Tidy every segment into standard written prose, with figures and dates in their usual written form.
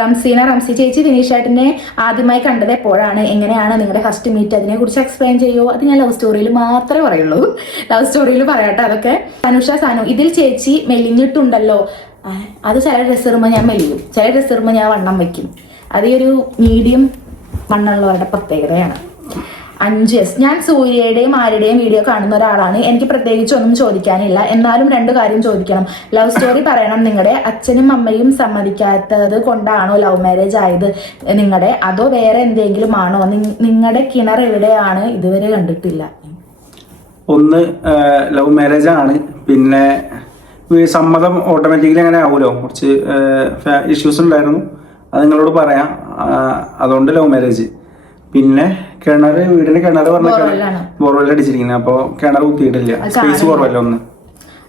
റംസി ചേച്ചി വിനീഷേട്ടനെ ആദ്യമായി കണ്ടത് എപ്പോഴാണ്, എങ്ങനെയാണ് നിങ്ങളുടെ ഫസ്റ്റ് മീറ്റ്, അതിനെ കുറിച്ച് എക്സ്പ്ലെയിൻ ചെയ്യുമോ? അത് ഞാൻ ലവ് സ്റ്റോറിയിൽ മാത്രമേ പറയുള്ളൂ. ലവ് സ്റ്റോറിയിൽ പറയാട്ടെ അതൊക്കെ. സാനു ഇതിൽ ചേച്ചി മെലിഞ്ഞിട്ടുണ്ടല്ലോ. അത് ചില ഡ്രസ്സ് ഇടുമ്പോൾ ഞാൻ മെലിയും, ചില ഡ്രസ്സ് ഇടുമ്പോൾ ഞാൻ വണ്ണം വെക്കും. അത് ഒരു മീഡിയം വണ്ണമുള്ളവരുടെ പ്രത്യേകതയാണ്. 5S ഞാൻ സൂര്യയുടെയും ആരുടെയും വീഡിയോ കാണുന്ന ഒരാളാണ്. എനിക്ക് പ്രത്യേകിച്ച് ഒന്നും ചോദിക്കാനില്ല, എന്നാലും 2 കാര്യം ചോദിക്കണം. ലവ് സ്റ്റോറി പറയണം. നിങ്ങളുടെ അച്ഛനും അമ്മയും സമ്മതിക്കാത്തത് കൊണ്ടാണോ ലവ് മാരേജ് ആയത് നിങ്ങളുടെ, അതോ വേറെ എന്തെങ്കിലും ആണോ? നിങ്ങളുടെ കിണർ എവിടെയാണ്? ഇതുവരെ കണ്ടിട്ടില്ല. ഒന്ന് ലവ് മാരേജ് ആണ്. പിന്നെ സമ്മതം ഓട്ടോമാറ്റിക്കലി അങ്ങനെ ആവുമല്ലോ, കുറച്ച് ഇഷ്യൂസ് ഉണ്ടായിരുന്നു, അത് നിങ്ങളോട് പറയാം. അതുകൊണ്ട് ലവ് മാരേജ്. പിന്നെ വീടിന്റെ കിണർ പറഞ്ഞ ബോർവെൽ അടിച്ചിരിക്കുന്നത്, അപ്പൊ കിണർ കുത്തിയിട്ടില്ല, സ്പേസ് കുറവല്ല ഒന്ന്.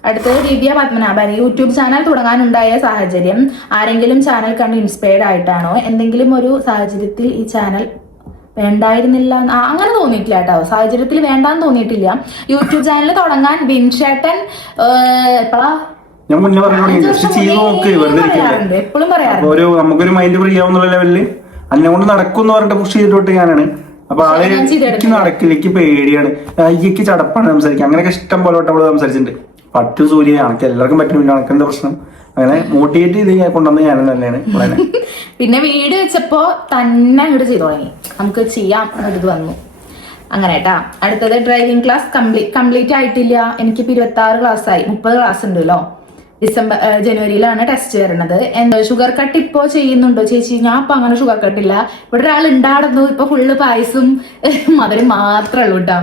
അടുത്തത് ദിവ്യ പത്മനാഭൻ. യൂട്യൂബ് ചാനൽ തുടങ്ങാനുണ്ടായ സാഹചര്യം ആരെങ്കിലും ചാനൽ കണ്ട് ഇൻസ്പയർഡ് ആയിട്ടാണോ? എന്തെങ്കിലും ഒരു സാഹചര്യത്തിൽ ഈ ചാനൽ വേണ്ടായിരുന്നില്ല അങ്ങനെ തോന്നിയിട്ടില്ല കേട്ടോ. സാഹചര്യത്തിൽ വേണ്ടാന്ന് തോന്നിയിട്ടില്ല. യൂട്യൂബ് ചാനൽ തുടങ്ങാൻ ബിൻഷേട്ടൻ എപ്പോഴാ ഞാൻ മുന്നേ പറഞ്ഞു, എപ്പോഴും പറയാറുണ്ട്. നമുക്കൊരു മൈൻഡ് ഫ്രീ ആവുന്നുള്ള ലെവലില് അന്നെ കൊണ്ട് നടക്കും പറഞ്ഞിട്ട് പുഷ് ചെയ്തിട്ട് ഞാനാണ്. അപ്പൊ ആള് എനിക്ക് നടക്കിലേക്ക് പേടിയാണ്, അയ്യക്ക് ചടപ്പാണ് സംസാരിക്കുക, അങ്ങനെയൊക്കെ ഇഷ്ടം പോലെ അവള് സംസാരിച്ചിട്ടുണ്ട്. പറ്റും സൂര്യ, അനക്ക് എല്ലാവർക്കും പറ്റും, പിന്നെ അനക്കെന്താ പ്രശ്നം? അങ്ങനെ മോട്ടിവേറ്റ് ചെയ്ത് കൊണ്ടുവന്ന് ഞാൻ തന്നെയാണ്. പിന്നെ വീട് വെച്ചപ്പോ തന്നെ അങ്ങോട്ട് ചെയ്തു തുടങ്ങി, നമുക്ക് ചെയ്യാം ഇത് വന്നു അങ്ങനെ കേട്ടാ. അടുത്തത് ഡ്രൈവിംഗ് ക്ലാസ് കംപ്ലീറ്റ് ആയിട്ടില്ല. എനിക്ക് 26 ക്ലാസ് ആയി, 30 ക്ലാസ് ഉണ്ടല്ലോ. ജനുവരിയിലാണ് ടെസ്റ്റ് വരുന്നത്. ഷുഗർ കട്ട് ഇപ്പോ ചെയ്യുന്നുണ്ടോ ചേച്ചി? ഞാൻ ഇപ്പൊ അങ്ങനെ ഷുഗർ കട്ടില്ല. ഇവിടെ ഒരാൾ ഉണ്ടായിരുന്നു, ഇപ്പൊ ഫുള്ള് പായസം മധുരം മാത്രമേ ഉള്ളൂ കേട്ടോ.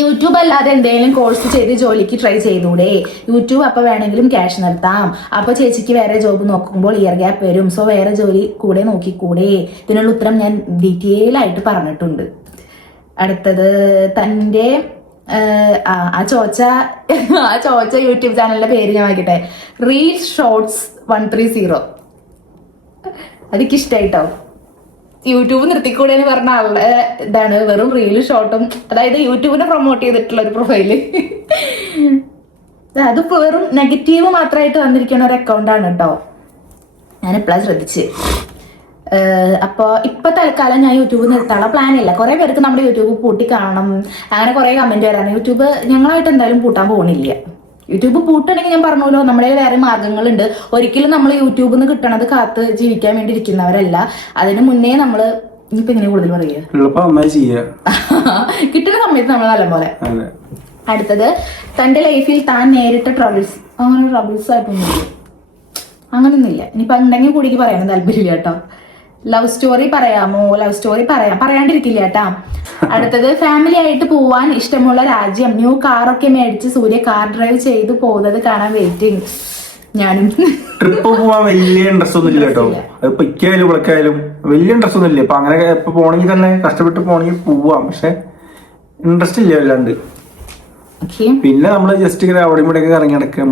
യൂട്യൂബ് അല്ലാതെ എന്തെങ്കിലും കോഴ്സ് ചെയ്ത് ജോലിക്ക് ട്രൈ ചെയ്തൂടെ? യൂട്യൂബ് അപ്പൊ വേണമെങ്കിലും ക്യാഷ് നിർത്താം. അപ്പൊ ചേച്ചിക്ക് വേറെ ജോബ് നോക്കുമ്പോൾ ഇയർ ഗ്യാപ്പ് വരും, സോ വേറെ ജോലി കൂടെ നോക്കിക്കൂടെ? ഇതിനുള്ള ഉത്തരം ഞാൻ ഡീറ്റെയിൽ ആയിട്ട് പറഞ്ഞിട്ടുണ്ട്. അടുത്തത് തന്റെ ആ ചോച്ച യൂട്യൂബ് ചാനലിന്റെ പേര് ഞാൻ വായിക്കട്ടെ. Reel shorts 130. അതെനിക്കിഷ്ടായിട്ടോ. യൂട്യൂബ് നിർത്തിക്കൂടെ എന്ന് പറഞ്ഞ ആളുടെ ഇതാണ്. വെറും റീലും ഷോർട്ടും, അതായത് യൂട്യൂബിനെ പ്രൊമോട്ട് ചെയ്തിട്ടുള്ള ഒരു പ്രൊഫൈല്. അത് വെറും നെഗറ്റീവ് മാത്രമായിട്ട് വന്നിരിക്കുന്ന ഒരു അക്കൗണ്ടാണ് കേട്ടോ. ഞാൻ എപ്പോഴാണ് ശ്രദ്ധിച്ച്. അപ്പോൾ ഇപ്പൊ തൽക്കാലം ഞാൻ യൂട്യൂബ് നിർത്താനുള്ള പ്ലാൻ ഇല്ല. കുറെ പേർക്ക് നമ്മുടെ യൂട്യൂബ് പൂട്ടി കാണണം, അങ്ങനെ കുറെ കമന്റ് വരാണ്. യൂട്യൂബ് ഞങ്ങളായിട്ട് എന്തായാലും പൂട്ടാൻ പോകുന്നില്ല. യൂട്യൂബ് പൂട്ടണമെങ്കിൽ ഞാൻ പറഞ്ഞല്ലോ, നമ്മളെ വേറെ മാർഗങ്ങളുണ്ട്. ഒരിക്കലും നമ്മൾ യൂട്യൂബിൽ നിന്ന് കിട്ടണത് കാത്ത് ജീവിക്കാൻ വേണ്ടി ഇരിക്കുന്നവരല്ല. അതിന് മുന്നേ നമ്മള് ഇനിയിപ്പോ ഇങ്ങനെ കൂടുതൽ പറയുക കിട്ടുന്ന സമയത്ത് നമ്മൾ നല്ലപോലെ. അടുത്തത് തന്റെ ലൈഫിൽ താൻ നേരിട്ട ട്രബിൾസ്. അങ്ങനെ ട്രബിൾസ് ആയിട്ടൊന്നുമില്ല, അങ്ങനൊന്നുമില്ല. ഇനിയിപ്പോ ഉണ്ടെങ്കിൽ കൂടിക്ക് പറയാൻ താല്പര്യമില്ല കേട്ടോ. ലവ് സ്റ്റോറി പറയാമോ? ലവ് സ്റ്റോറി പറയാണ്ടിരിക്കില്ല കേട്ടാ. അടുത്തത് ഫാമിലി ആയിട്ട് പോവാൻ ഇഷ്ടമുള്ള രാജ്യം. ന്യൂ കാറൊക്കെ മേടിച്ച് സൂര്യ കാർ ഡ്രൈവ് ചെയ്ത് പോകുന്നത് കാണാൻ വെയിറ്റിംഗ്. ഞാനും ട്രിപ്പ് പോവാൻ വലിയ ഇൻട്രസ്റ്റ് ഒന്നും ഇല്ല കേട്ടോ. ഇപ്പൊ ഇക്കായാലും ഇവിടേക്കായാലും വലിയ ഇൻട്രസ്റ്റ് ഒന്നും ഇല്ല. ഇപ്പൊ അങ്ങനെ ഇപ്പൊ പോണെങ്കിൽ തന്നെ കഷ്ടപ്പെട്ട് പോണെങ്കിൽ പോവാം, പക്ഷെ ഇൻട്രസ്റ്റ് ഇല്ല വല്ലാണ്ട്. പിന്നെ നമ്മള് ജസ്റ്റ് ഇങ്ങനെ അവിടെ ഇവിടെ ഇറങ്ങി നടക്കുക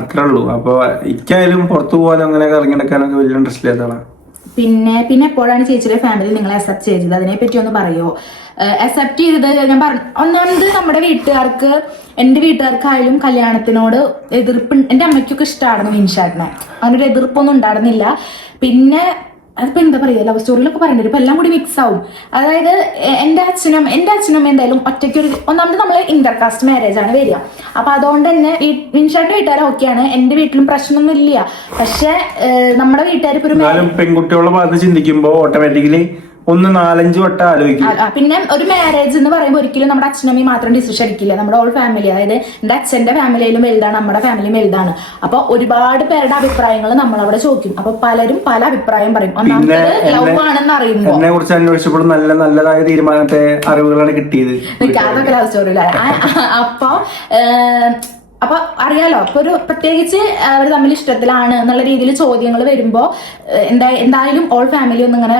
അത്രേ ഉള്ളൂ. അപ്പൊ ഇക്കായാലും പുറത്തു പോകാനും അങ്ങനെ ഇറങ്ങി നടക്കാനൊക്കെ വലിയ ഇൻട്രസ്റ്റ് ഇല്ലാത്തതാണ്. പിന്നെ എപ്പോഴാണ് ചേച്ചിയുടെ ഫാമിലി നിങ്ങളെ അക്സെപ്റ്റ് ചെയ്തത്? അതിനെ പറ്റി ഒന്ന് പറയോ? അക്സെപ്റ്റ് ചെയ്തത് ഞാൻ പറഞ്ഞു, ഒന്നാമത് നമ്മുടെ വീട്ടുകാർക്ക്, എന്റെ വീട്ടുകാർക്കായാലും കല്യാണത്തിനോട് എതിർപ്പ്. എന്റെ അമ്മയ്ക്കൊക്കെ ഇഷ്ടമായിരുന്നു വിൻഷാട്ടിനെ, അങ്ങനൊരു എതിർപ്പൊന്നും ഉണ്ടായിരുന്നില്ല. പിന്നെ അതിപ്പോ എന്താ പറയാ, ലവ് സ്റ്റോറിയിലൊക്കെ പറയേണ്ടി വരും. ഇപ്പൊ എല്ലാം കൂടി മിക്സ് ആവും. അതായത് എന്റെ അച്ഛനും എന്തായാലും ഒറ്റയ്ക്ക് ഒന്നാമത് നമ്മള് ഇന്റർകാസ്റ്റ് മാരേജ് ആണ് വരിക. അപ്പൊ അതുകൊണ്ട് തന്നെ വിൻഷാട്ട് വീട്ടുകാരെ ഓക്കെയാണ്, എന്റെ വീട്ടിലും പ്രശ്നമൊന്നും ഇല്ല. പക്ഷെ നമ്മുടെ വീട്ടുകാർ ഇപ്പൊ ഒരു പെൺകുട്ടികളുടെ ഭാഗത്ത് ചിന്തിക്കുമ്പോ ഓട്ടോമാറ്റിക്കലി ഒന്ന് 4-5 വട്ടം ആലോചിക്കും. പിന്നെ ഒരു മാരേജ് എന്ന് പറയുമ്പോൾ ഒരിക്കലും നമ്മുടെ അച്ഛനമ്മയും മാത്രം ഡിസിഷൻ എടുക്കില്ല. നമ്മുടെ ഓൾ ഫാമിലി, അതായത് എന്റെ അച്ഛന്റെ ഫാമിലിയിലും വലുതാണ്, നമ്മുടെ ഫാമിലിയും വലുതാണ്. അപ്പൊ ഒരുപാട് പേരുടെ അഭിപ്രായങ്ങൾ നമ്മൾ അവിടെ ചോദിക്കും. അപ്പൊ പലരും പല അഭിപ്രായം പറയും. ഒന്നാമത് ലവ് ആണെന്ന് അറിയുമ്പോൾ എന്നെ കുറിച്ച് അന്വേഷിച്ചപ്പോൾ നല്ലതായ തീരുമാനത്തെ അറിവുകളാണ് കിട്ടിയത്. അതൊക്കെ ലവ് സ്റ്റോറിയിലാണ്. അപ്പൊ അറിയാലോ, അപ്പൊ ഒരു പ്രത്യേകിച്ച് അവർ തമ്മിൽ ഇഷ്ടത്തിലാണ് എന്നുള്ള രീതിയിൽ ചോദ്യങ്ങൾ വരുമ്പോ എന്തായാലും ഓൾ ഫാമിലി ഒന്നും ഇങ്ങനെ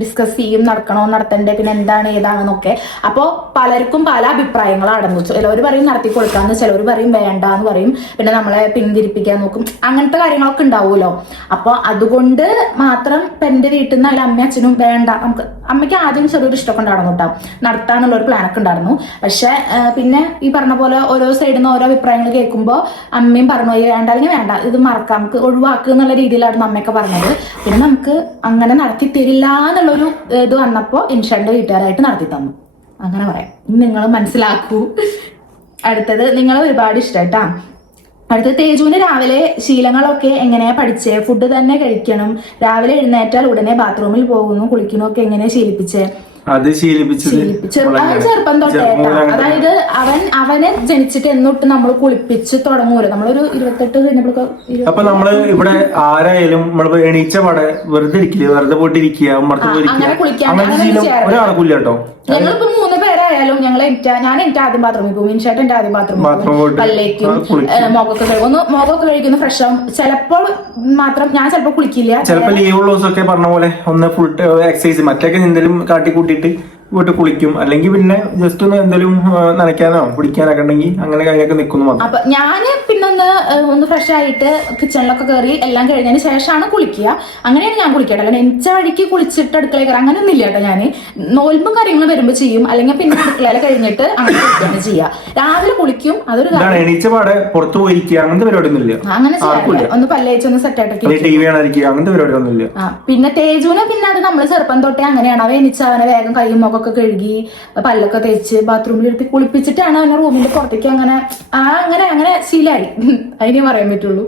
ഡിസ്കസ് ചെയ്യും, നടക്കണോ നടത്തണ്ടേ, പിന്നെ എന്താണ് ഏതാണെന്നൊക്കെ. അപ്പൊ പലർക്കും പല അഭിപ്രായങ്ങൾ അടങ്ങും. ചിലവർ പറയും നടത്തി കൊടുക്കാന്ന്, ചിലവർ പറയും വേണ്ട എന്ന് പറയും, പിന്നെ നമ്മളെ പിന്തിരിപ്പിക്കാൻ നോക്കും. അങ്ങനത്തെ കാര്യങ്ങളൊക്കെ ഉണ്ടാവുമല്ലോ. അപ്പൊ അതുകൊണ്ട് മാത്രം ഇപ്പൊ എന്റെ വീട്ടിൽ നിന്ന് അല്ല അമ്മയും അച്ഛനും വേണ്ട, നമുക്ക് അമ്മയ്ക്ക് ആദ്യം ചെറിയൊരു ഇഷ്ടമൊക്കെ ഉണ്ടായിരുന്നു കേട്ടോ, നടത്താന്നുള്ള ഒരു പ്ലാനൊക്കെ ഉണ്ടായിരുന്നു. പക്ഷെ പിന്നെ ഈ പറഞ്ഞ പോലെ ഓരോ സൈഡിൽ നിന്ന് ഓരോ അഭിപ്രായങ്ങൾ കാര്യങ്ങൾ കേൾക്കുമ്പോൾ അമ്മയും പറഞ്ഞു വേണ്ടെങ്കിൽ വേണ്ട, ഇത് മറക്കാം, നമുക്ക് ഒഴിവാക്കുക എന്നുള്ള രീതിയിലായിരുന്നു അമ്മയൊക്കെ പറഞ്ഞത്. പിന്നെ നമുക്ക് അങ്ങനെ നടത്തി തരില്ല എന്നുള്ളൊരു ഇത് വന്നപ്പോൾ ഇൻഷാന്റെ വീട്ടുകാരായിട്ട് നടത്തി തന്നു, അങ്ങനെ പറയാം. നിങ്ങൾ മനസ്സിലാക്കൂ. അടുത്തത് നിങ്ങൾ ഒരുപാട് ഇഷ്ടമായിട്ടാ. അടുത്തത് തേജുവിന് രാവിലെ ശീലങ്ങളൊക്കെ എങ്ങനെയാ പഠിച്ചേ? ഫുഡ് തന്നെ കഴിക്കണം, രാവിലെ എഴുന്നേറ്റാൽ ഉടനെ ബാത്റൂമിൽ പോകുന്നു, കുളിക്കണോ ഒക്കെ എങ്ങനെയാ ശീലിപ്പിച്ചേ? അത് ശീലിപ്പിച്ചത് ചെറുപ്പം തൊട്ടേ. അതായത് അവനെ ജനിച്ചിട്ട് എന്നൊട്ട് നമ്മൾ കുളിപ്പിച്ച് തുടങ്ങൂല. നമ്മളൊരു 28 കഴിഞ്ഞപ്പോഴൊക്കെ. അപ്പൊ നമ്മള് ഇവിടെ ആരായാലും നമ്മള് എണീച്ച പടെ വെറുതെ ഇരിക്കില്ല, വെറുതെ പോയിട്ടിരിക്കുക, അങ്ങനെ കുളിക്കാൻ ഒരാളെ കുല്ല കേട്ടോ. ഞങ്ങളിപ്പോ 3 പേരായാലും ഞാൻ എനിക്ക് ആദ്യം ബാത്റൂമിൽ പോകും, ഇൻഷാട്ട് എന്റെ ആദ്യം ബാത്റൂമിൽ പോകും, പല്ലേക്കും മുഖമൊക്കെ കഴിക്കും, മുഖമൊക്കെ കഴിക്കുന്ന ഫ്രഷ് ആവും. ചിലപ്പോൾ മാത്രം ഞാൻ ചിലപ്പോൾ കുളിക്കില്ല, ചിലപ്പോൾ ലീവ് ഉള്ള ദിവസമൊക്കെ പറഞ്ഞ പോലെ ഒന്ന് ഫുൾ എക്സസൈസ് മറ്റൊക്കെ എന്തെങ്കിലും കാട്ടിക്കൂട്ടിട്ട് വീട്ടിൽ കുളിക്കും. അല്ലെങ്കിൽ പിന്നെ ജസ്റ്റ് ഒന്ന് എന്തെങ്കിലും നനയ്ക്കാനോ പിടിക്കാനൊക്കെ ഉണ്ടെങ്കിൽ അങ്ങനെ കഴിഞ്ഞൊക്കെ നിൽക്കുന്നു മാത്രം. അപ്പൊ ഞാന് പിന്നെ ഒന്ന് ഫ്രഷ് ആയിട്ട് കിച്ചണിലൊക്കെ കയറി എല്ലാം കഴിഞ്ഞതിന് ശേഷമാണ് കുളിക്കുക. അങ്ങനെയാണ് ഞാൻ കുളിക്കട്ടെ. അല്ലെങ്കിൽ എന്റെ വഴിക്ക് കുളിച്ചിട്ട് അടുക്കളയിൽ കയറി അങ്ങനെ ഒന്നും ഇല്ല കേട്ടോ. ഞാൻ നോൽമ്പും കാര്യങ്ങളും വരുമ്പോ ചെയ്യും, അല്ലെങ്കിൽ പിന്നെ അടുക്കളയിൽ കഴിഞ്ഞിട്ട് അങ്ങനെ കുളിക്കുകയാണ് ചെയ്യുക. രാവിലെ കുളിക്കും, അതൊരു എണീച്ച പാടെ പുറത്തു പോയിരിക്കുക അങ്ങനത്തെ പരിപാടി ഒന്നുമില്ല. അങ്ങനെ ചെയ്യാറില്ല. ഒന്ന് പല്ലേച്ച് ഒന്ന് സെറ്റ് ആയിട്ട് അങ്ങനത്തെ പരിപാടി ഒന്നുമില്ല. പിന്നെ തേജുവിനെ പിന്നെ അത് നമ്മള് ചെറുപ്പം തൊട്ടേ അങ്ങനെയാണ്. അവ എണീച്ച് അവനെ വേഗം കൈയും മുഖമൊക്കെ കഴുകി പല്ലൊക്കെ തേച്ച് ബാത്റൂമിൽ എടുത്ത് കുളിപ്പിച്ചിട്ടാണ് അവനെ റൂമിന്റെ പുറത്തേക്ക് അങ്ങനെ ശീലായി. അതിനെ പറയാൻ പറ്റുള്ളൂ.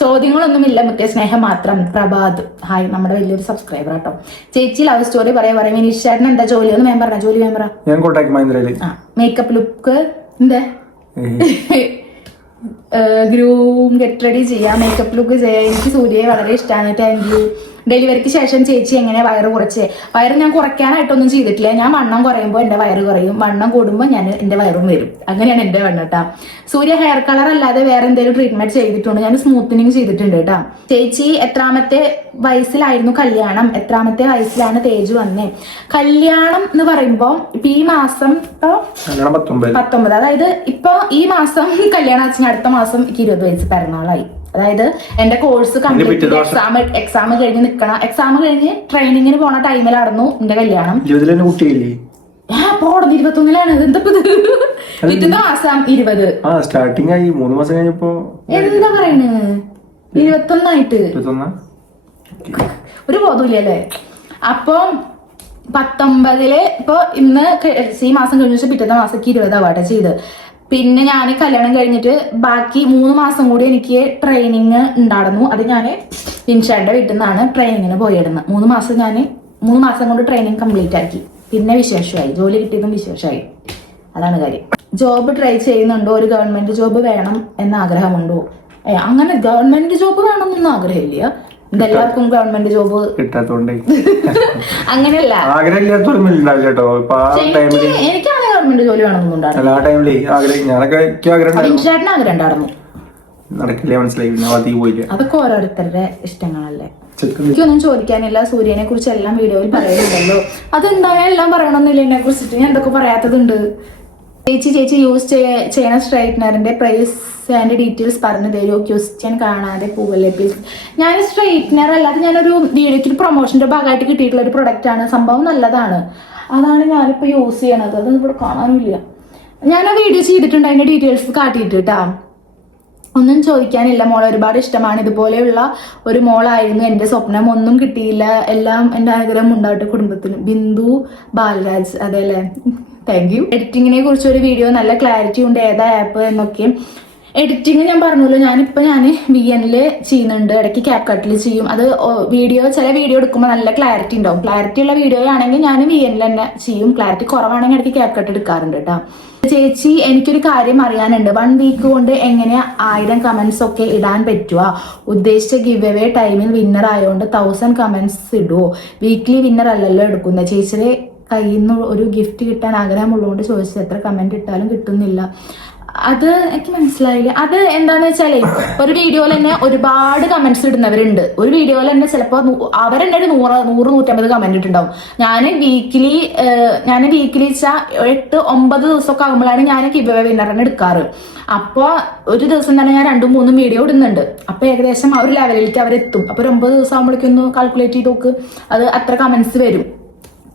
ചോദ്യങ്ങളൊന്നുമില്ല, മുത്തേ സ്നേഹം മാത്രം. പ്രഭാത് ഹായ്, നമ്മുടെ വലിയൊരു സബ്സ്ക്രൈബർ കേട്ടോ. ചേച്ചി ലവ് സ്റ്റോറി പറയാം. വിനീഷേട്ടൻ എന്താ ജോലി? ഒന്ന് ഞാൻ പറഞ്ഞ ജോലി ഞാൻ പറയാം. മേക്കപ്പ് ലുക്ക് എന്താ ഗ്രൂം ഗെറ്റ് റെഡി ചെയ്യാം, മേക്കപ്പ് ലുക്ക് ചെയ്യാം. എനിക്ക് സൂര്യയെ വളരെ ഇഷ്ടമാണ്. Thank you. ഡെലിവറിക്ക് ശേഷം ചേച്ചി എങ്ങനെ വയറ് കുറച്ച്? വയറ് ഞാൻ കുറയ്ക്കാനായിട്ടൊന്നും ചെയ്തിട്ടില്ല. ഞാൻ വണ്ണം കുറയുമ്പോൾ എന്റെ വയറ് കുറയും, വണ്ണം കൂടുമ്പോൾ എന്റെ വയറും വരും. അങ്ങനെയാണ് എന്റെ വണ്ണം കേട്ടാ. സൂര്യ ഹെയർ കളർ അല്ലാതെ വേറെ എന്തെങ്കിലും ട്രീറ്റ്മെന്റ് ചെയ്തിട്ടുണ്ട്? ഞാൻ സ്മൂത്തനിങ് ചെയ്തിട്ടുണ്ട് കേട്ടാ. ചേച്ചി എത്രാമത്തെ വയസ്സിലായിരുന്നു കല്യാണം? എത്രാമത്തെ വയസ്സിലാണ് തേജു വന്നേ? കല്യാണം എന്ന് പറയുമ്പോ ഇപ്പൊ ഈ മാസം 19, അതായത് ഇപ്പൊ ഈ മാസം കല്യാണം വെച്ചാൽ അടുത്ത മാസം 20 വയസ്സ് പിറന്നാളായി. അതായത് എന്റെ കോഴ്സ് കംപ്ലീറ്റ് എക്സാം കഴിഞ്ഞ് നിക്കണം. എക്സാം കഴിഞ്ഞ് ട്രെയിനിങ്ങിന് പോണ ടൈമിലായിരുന്നു എന്റെ കല്യാണം. പോടുന്നു 21-ലാണ്. എന്താ പിറ്റത്തെ മാസം 20 സ്റ്റാർട്ടിങ് ആയി. 3 മാസം കഴിഞ്ഞപ്പോ എന്താ പറയുന്നത് 21 ഒരു ബോധമില്ലല്ലേ. അപ്പൊ 19 ഇപ്പൊ ഇന്ന് ഈ മാസം കഴിഞ്ഞ പിറ്റത്തെ മാസം 20 ആവാട്ടെ ചെയ്ത്. പിന്നെ ഞാൻ കല്യാണം കഴിഞ്ഞിട്ട് ബാക്കി 3 മാസം കൂടി എനിക്ക് ട്രെയിനിങ് ഉണ്ടായിരുന്നു. അത് ഞാൻ ഇൻഷാന്റെ വീട്ടിൽ നിന്നാണ് ട്രെയിനിങ്ങിന് പോയിടുന്നത്. 3 മാസം കൊണ്ട് ട്രെയിനിങ് കംപ്ലീറ്റ് ആക്കി. പിന്നെ വിശേഷമായി, ജോലി കിട്ടിയതും വിശേഷമായി. അതാണ് കാര്യം. ജോബ് ട്രൈ ചെയ്യുന്നുണ്ടോ? ഒരു ഗവൺമെന്റ് ജോബ് വേണം എന്ന ആഗ്രഹമുണ്ടോ? അങ്ങനെ ഗവൺമെന്റ് ജോബ് വേണമെന്നൊന്നും ആഗ്രഹമില്ല. ഇതെല്ലാവർക്കും ഗവൺമെന്റ് ജോബ് കിട്ടാത്തോണ്ടേ അങ്ങനെയല്ല. എനിക്കാണ് ഗവൺമെന്റ് ജോലി വേണമെന്നുണ്ടായിരുന്നു. അതൊക്കെ ഓരോരുത്തരുടെ ഇഷ്ടങ്ങളല്ലേ. എനിക്കൊന്നും ചോദിക്കാനില്ല. സൂര്യനെ കുറിച്ച് എല്ലാം വീഡിയോയിൽ പറയുന്നുണ്ടല്ലോ. അതെന്തായാലും എല്ലാം പറയണമെന്നില്ല എന്നെ കുറിച്ചിട്ട്. ഞാൻ എന്തൊക്കെ പറയാത്തതുണ്ട്. ചേച്ചി യൂസ് ചെയ്യണ സ്ട്രൈറ്റ്നറിന്റെ പ്രൈസ് ആൻഡ് ഡീറ്റെയിൽസ് പറഞ്ഞു തരുമോ? ക്വസ്റ്റ്യൻ കാണാതെ പോവല്ലേ പ്ലീസ്. ഞാൻ സ്ട്രൈറ്റ്നർ അല്ലാതെ ഞാനൊരു വീഡിയോക്ക് പ്രൊമോഷന്റെ ഭാഗമായിട്ട് കിട്ടിയിട്ടുള്ള ഒരു പ്രൊഡക്റ്റ് ആണ്. സംഭവം നല്ലതാണ്. അതാണ് ഞാനിപ്പോ യൂസ് ചെയ്യണത്. അതൊന്നും ഇവിടെ കാണാനുമില്ല. ഞാൻ ആ വീഡിയോ ചെയ്തിട്ടുണ്ട്, അതിന്റെ ഡീറ്റെയിൽസ് കാട്ടിയിട്ട് കേട്ടാ. ഒന്നും ചോദിക്കാനില്ല മോളെ, ഒരുപാട് ഇഷ്ടമാണ്. ഇതുപോലെയുള്ള ഒരു മോളായിരുന്നു എന്റെ സ്വപ്നം. ഒന്നും കിട്ടിയില്ല, എല്ലാം എന്റെ ആഗ്രഹം ഉണ്ടാവട്ടെ കുടുംബത്തിന്. ബിന്ദു ബാലരാജ്. അതെ അല്ലേ, താങ്ക് യു. എഡിറ്റിങ്ങിനെ കുറിച്ച് ഒരു വീഡിയോ, നല്ല ക്ലാരിറ്റി ഉണ്ട്, ഏതാ ആപ്പ് എന്നൊക്കെ. എഡിറ്റിങ് ഞാൻ പറഞ്ഞല്ലോ, ഞാൻ VN ചെയ്യുന്നുണ്ട്, ഇടയ്ക്ക് CapCut ചെയ്യും. അത് ചില വീഡിയോ എടുക്കുമ്പോൾ നല്ല ക്ലാരിറ്റി ഉണ്ടാവും. ക്ലാരിറ്റി ഉള്ള വീഡിയോ ആണെങ്കിൽ ഞാൻ VN തന്നെ ചെയ്യും. ക്ലാരിറ്റി കുറവാണെങ്കിൽ ഇടയ്ക്ക് CapCut എടുക്കാറുണ്ട് കേട്ടോ. ചേച്ചി, എനിക്കൊരു കാര്യം അറിയാനുണ്ട്. 1 വീക്ക് കൊണ്ട് എങ്ങനെ 1000 കമന്റ്സ് ഒക്കെ ഇടാൻ പറ്റുക? ഉദ്ദേശിച്ച ഗിവ് അവേ ടൈമിൽ വിന്നർ ആയതുകൊണ്ട് 1000 കമന്റ്സ് ഇടുവോ? വീക്ക്ലി വിന്നർ അല്ലല്ലോ എടുക്കുന്നത്. ചേച്ചിയുടെ കയ്യിൽ നിന്ന് ഒരു ഗിഫ്റ്റ് കിട്ടാൻ ആഗ്രഹമുള്ളതുകൊണ്ട് ചോദിച്ചത്. എത്ര കമന്റ് ഇട്ടാലും കിട്ടുന്നില്ല. അത് എനിക്ക് മനസ്സിലായില്ല. അത് എന്താന്ന് വെച്ചാലേ, ഒരു വീഡിയോയിൽ തന്നെ ഒരുപാട് കമന്റ്സ് ഇടുന്നവരുണ്ട്. ഒരു വീഡിയോയിൽ തന്നെ ചിലപ്പോൾ അവരെന്നെ ഒരു 100-150 കമന്റ് ഇട്ടുണ്ടാവും. ഞാൻ വീക്കിലി 8-9 ദിവസമൊക്കെ ആകുമ്പോഴാണ് ഞാൻ ഗിവ് അവേ വിന്നറിനെ എടുക്കാറ്. അപ്പോൾ ഒരു ദിവസം തന്നെ ഞാൻ 2-3 വീഡിയോ ഇടുന്നുണ്ട്. അപ്പൊ ഏകദേശം ആ ഒരു ലെവലിലേക്ക് അവരെത്തും. അപ്പൊ ഒരു 9 ദിവസം ആകുമ്പോഴേക്കൊന്ന് കാൽക്കുലേറ്റ് ചെയ്ത് നോക്ക്, അത് അത്ര കമന്റ്സ് വരും.